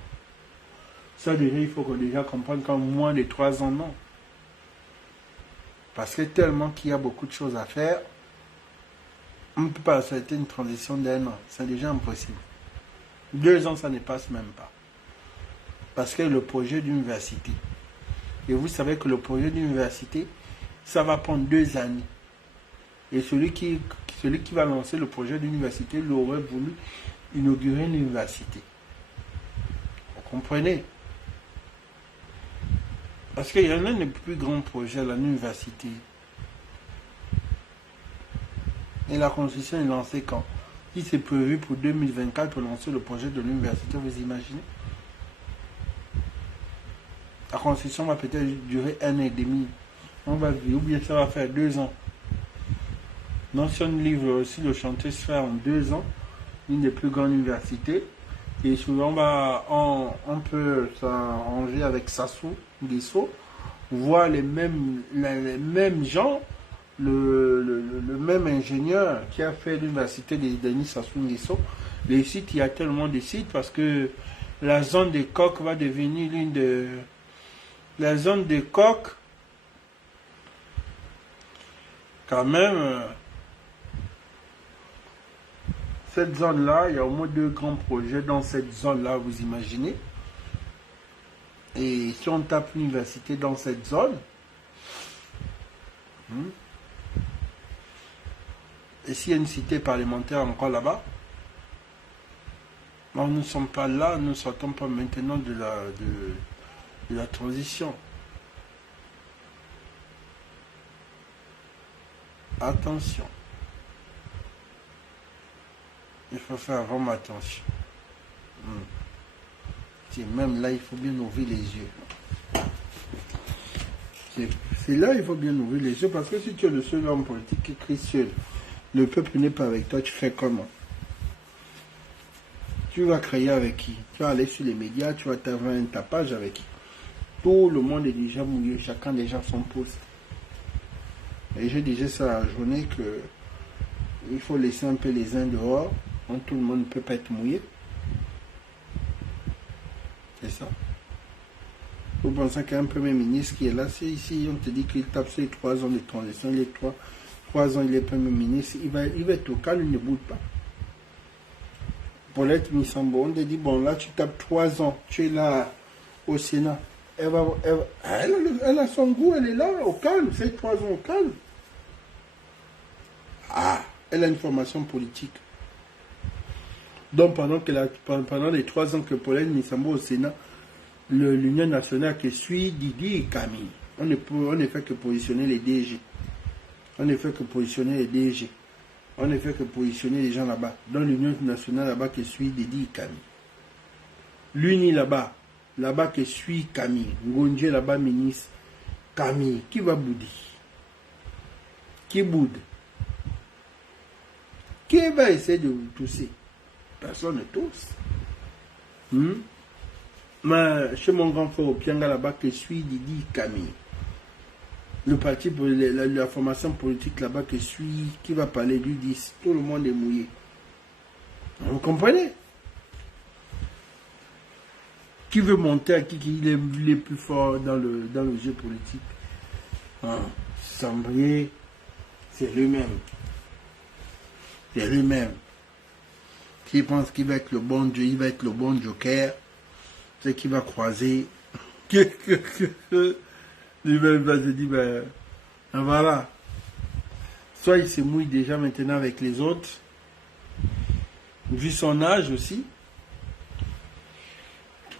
Ça déjà, il faut déjà comprendre qu'en moins de 3 ans, non. Parce que tellement qu'il y a beaucoup de choses à faire, on ne peut pas accepter une transition d'1 an. C'est déjà impossible. 2 ans, ça ne passe même pas. Parce que le projet d'université, et vous savez que le projet d'université, ça va prendre 2 années. Et celui qui va lancer le projet d'université, il aurait voulu inaugurer une université. Vous comprenez? Parce qu'il y en a un des plus grands projets, l'université. Et la Constitution est lancée quand? Il s'est prévu pour 2024 pour lancer le projet de l'université, vous imaginez? La Constitution va peut-être durer 1 an et demi. On va vivre, ou bien ça va faire 2 ans. Donc si on livre aussi le chantier se fait en 2 ans, une des plus grandes universités. Et souvent on peut s'arranger avec Sassou Nguesso, voir les mêmes gens. Le même ingénieur qui a fait l'université de Denis Sassou Nguesso, les sites, il y a tellement de sites parce que la zone des coques va devenir la zone des coques, quand même, cette zone-là, il y a au moins 2 grands projets dans cette zone-là, vous imaginez. Et si on tape l'université dans cette zone, Et s'il y a une cité parlementaire encore là-bas, nous ne sommes pas là, nous ne sortons pas maintenant de la transition. Attention. Il faut faire vraiment attention. Même là, il faut bien ouvrir les yeux. C'est là il faut bien ouvrir les yeux, parce que si tu es le seul homme politique qui crie seul, le peuple n'est pas avec toi, tu fais comment? Tu vas créer avec qui? Tu vas aller sur les médias, tu vas t'avoir un tapage avec qui? Tout le monde est déjà mouillé, chacun déjà son poste. Et je disais ça la journée que il faut laisser un peu les uns dehors, donc tout le monde ne peut pas être mouillé. C'est ça. Vous pensez qu'un Premier ministre qui est là, c'est ici, on te dit qu'il tape sur les 3 ans de transition, les 3 ans il est Premier ministre, il va être au calme, il ne bouge pas. Paulette Missambo, on te dit, bon là tu tapes 3 ans, tu es là au Sénat, elle a son goût, elle est là au calme, c'est 3 ans au calme. Ah, elle a une formation politique. Donc pendant les 3 ans que Paulette Missambo au Sénat, l'Union nationale qui suit Didi et Camille. On ne fait que positionner les DG. On ne fait que positionner les DG. On ne fait que positionner les gens là-bas. Dans l'Union nationale là-bas qui suit Didi et Camille. L'Uni là-bas qui suit Camille. Ngonje là-bas ministre Camille. Qui va bouder? Qui boude? Qui va essayer de tousser? Personne ne tousse. Mais chez mon grand frère au Pianga là-bas qui suit Didi Camille. Le parti pour la formation politique là-bas qui suit, qui va parler du 10. Tout le monde est mouillé. Vous comprenez? Qui veut monter à qui est le plus fort dans le jeu politique? Sambrier, c'est lui-même. C'est lui-même. Qui pense qu'il va être le bon Dieu, il va être le bon joker. C'est qui va croiser. Lui-même va se dire, ben voilà. Soit il se mouille déjà maintenant avec les autres, vu son âge aussi.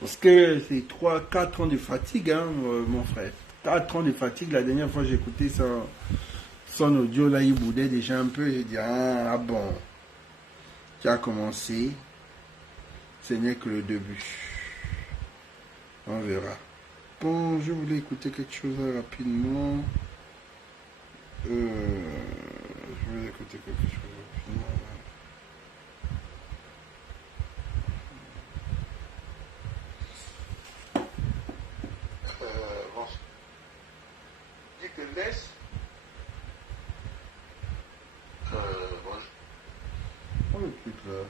Parce que c'est 3-4 ans de fatigue, hein, mon frère. 4 ans de fatigue. La dernière fois j'ai écouté son audio, là, il boudait déjà un peu. J'ai dit, ah bon, tu as commencé. Ce n'est que le début. On verra. Bon, je voulais écouter quelque chose rapidement. Je voulais écouter quelque chose rapidement. Bon. Dis que laisse. Bon. On écoute là.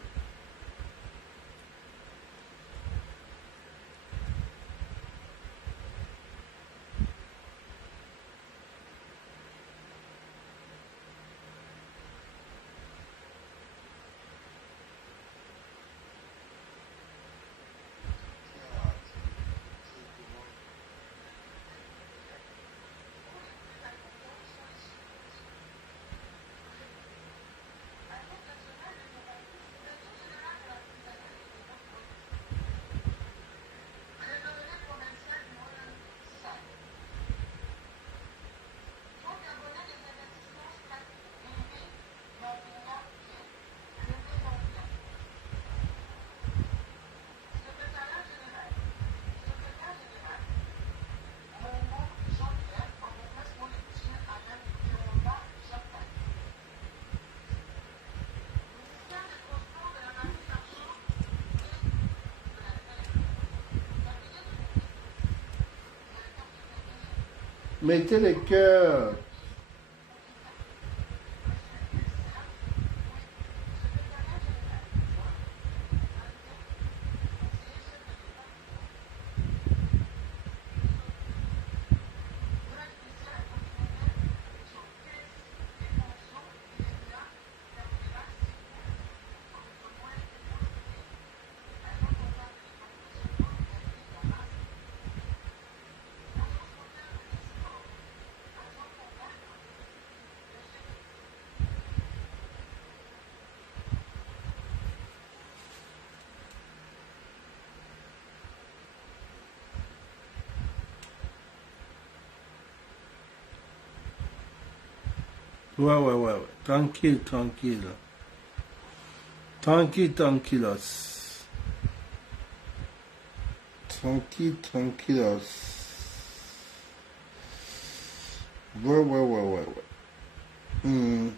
Mettez les cœurs. Ouais. Tranquille. Tranquillos. Ouais.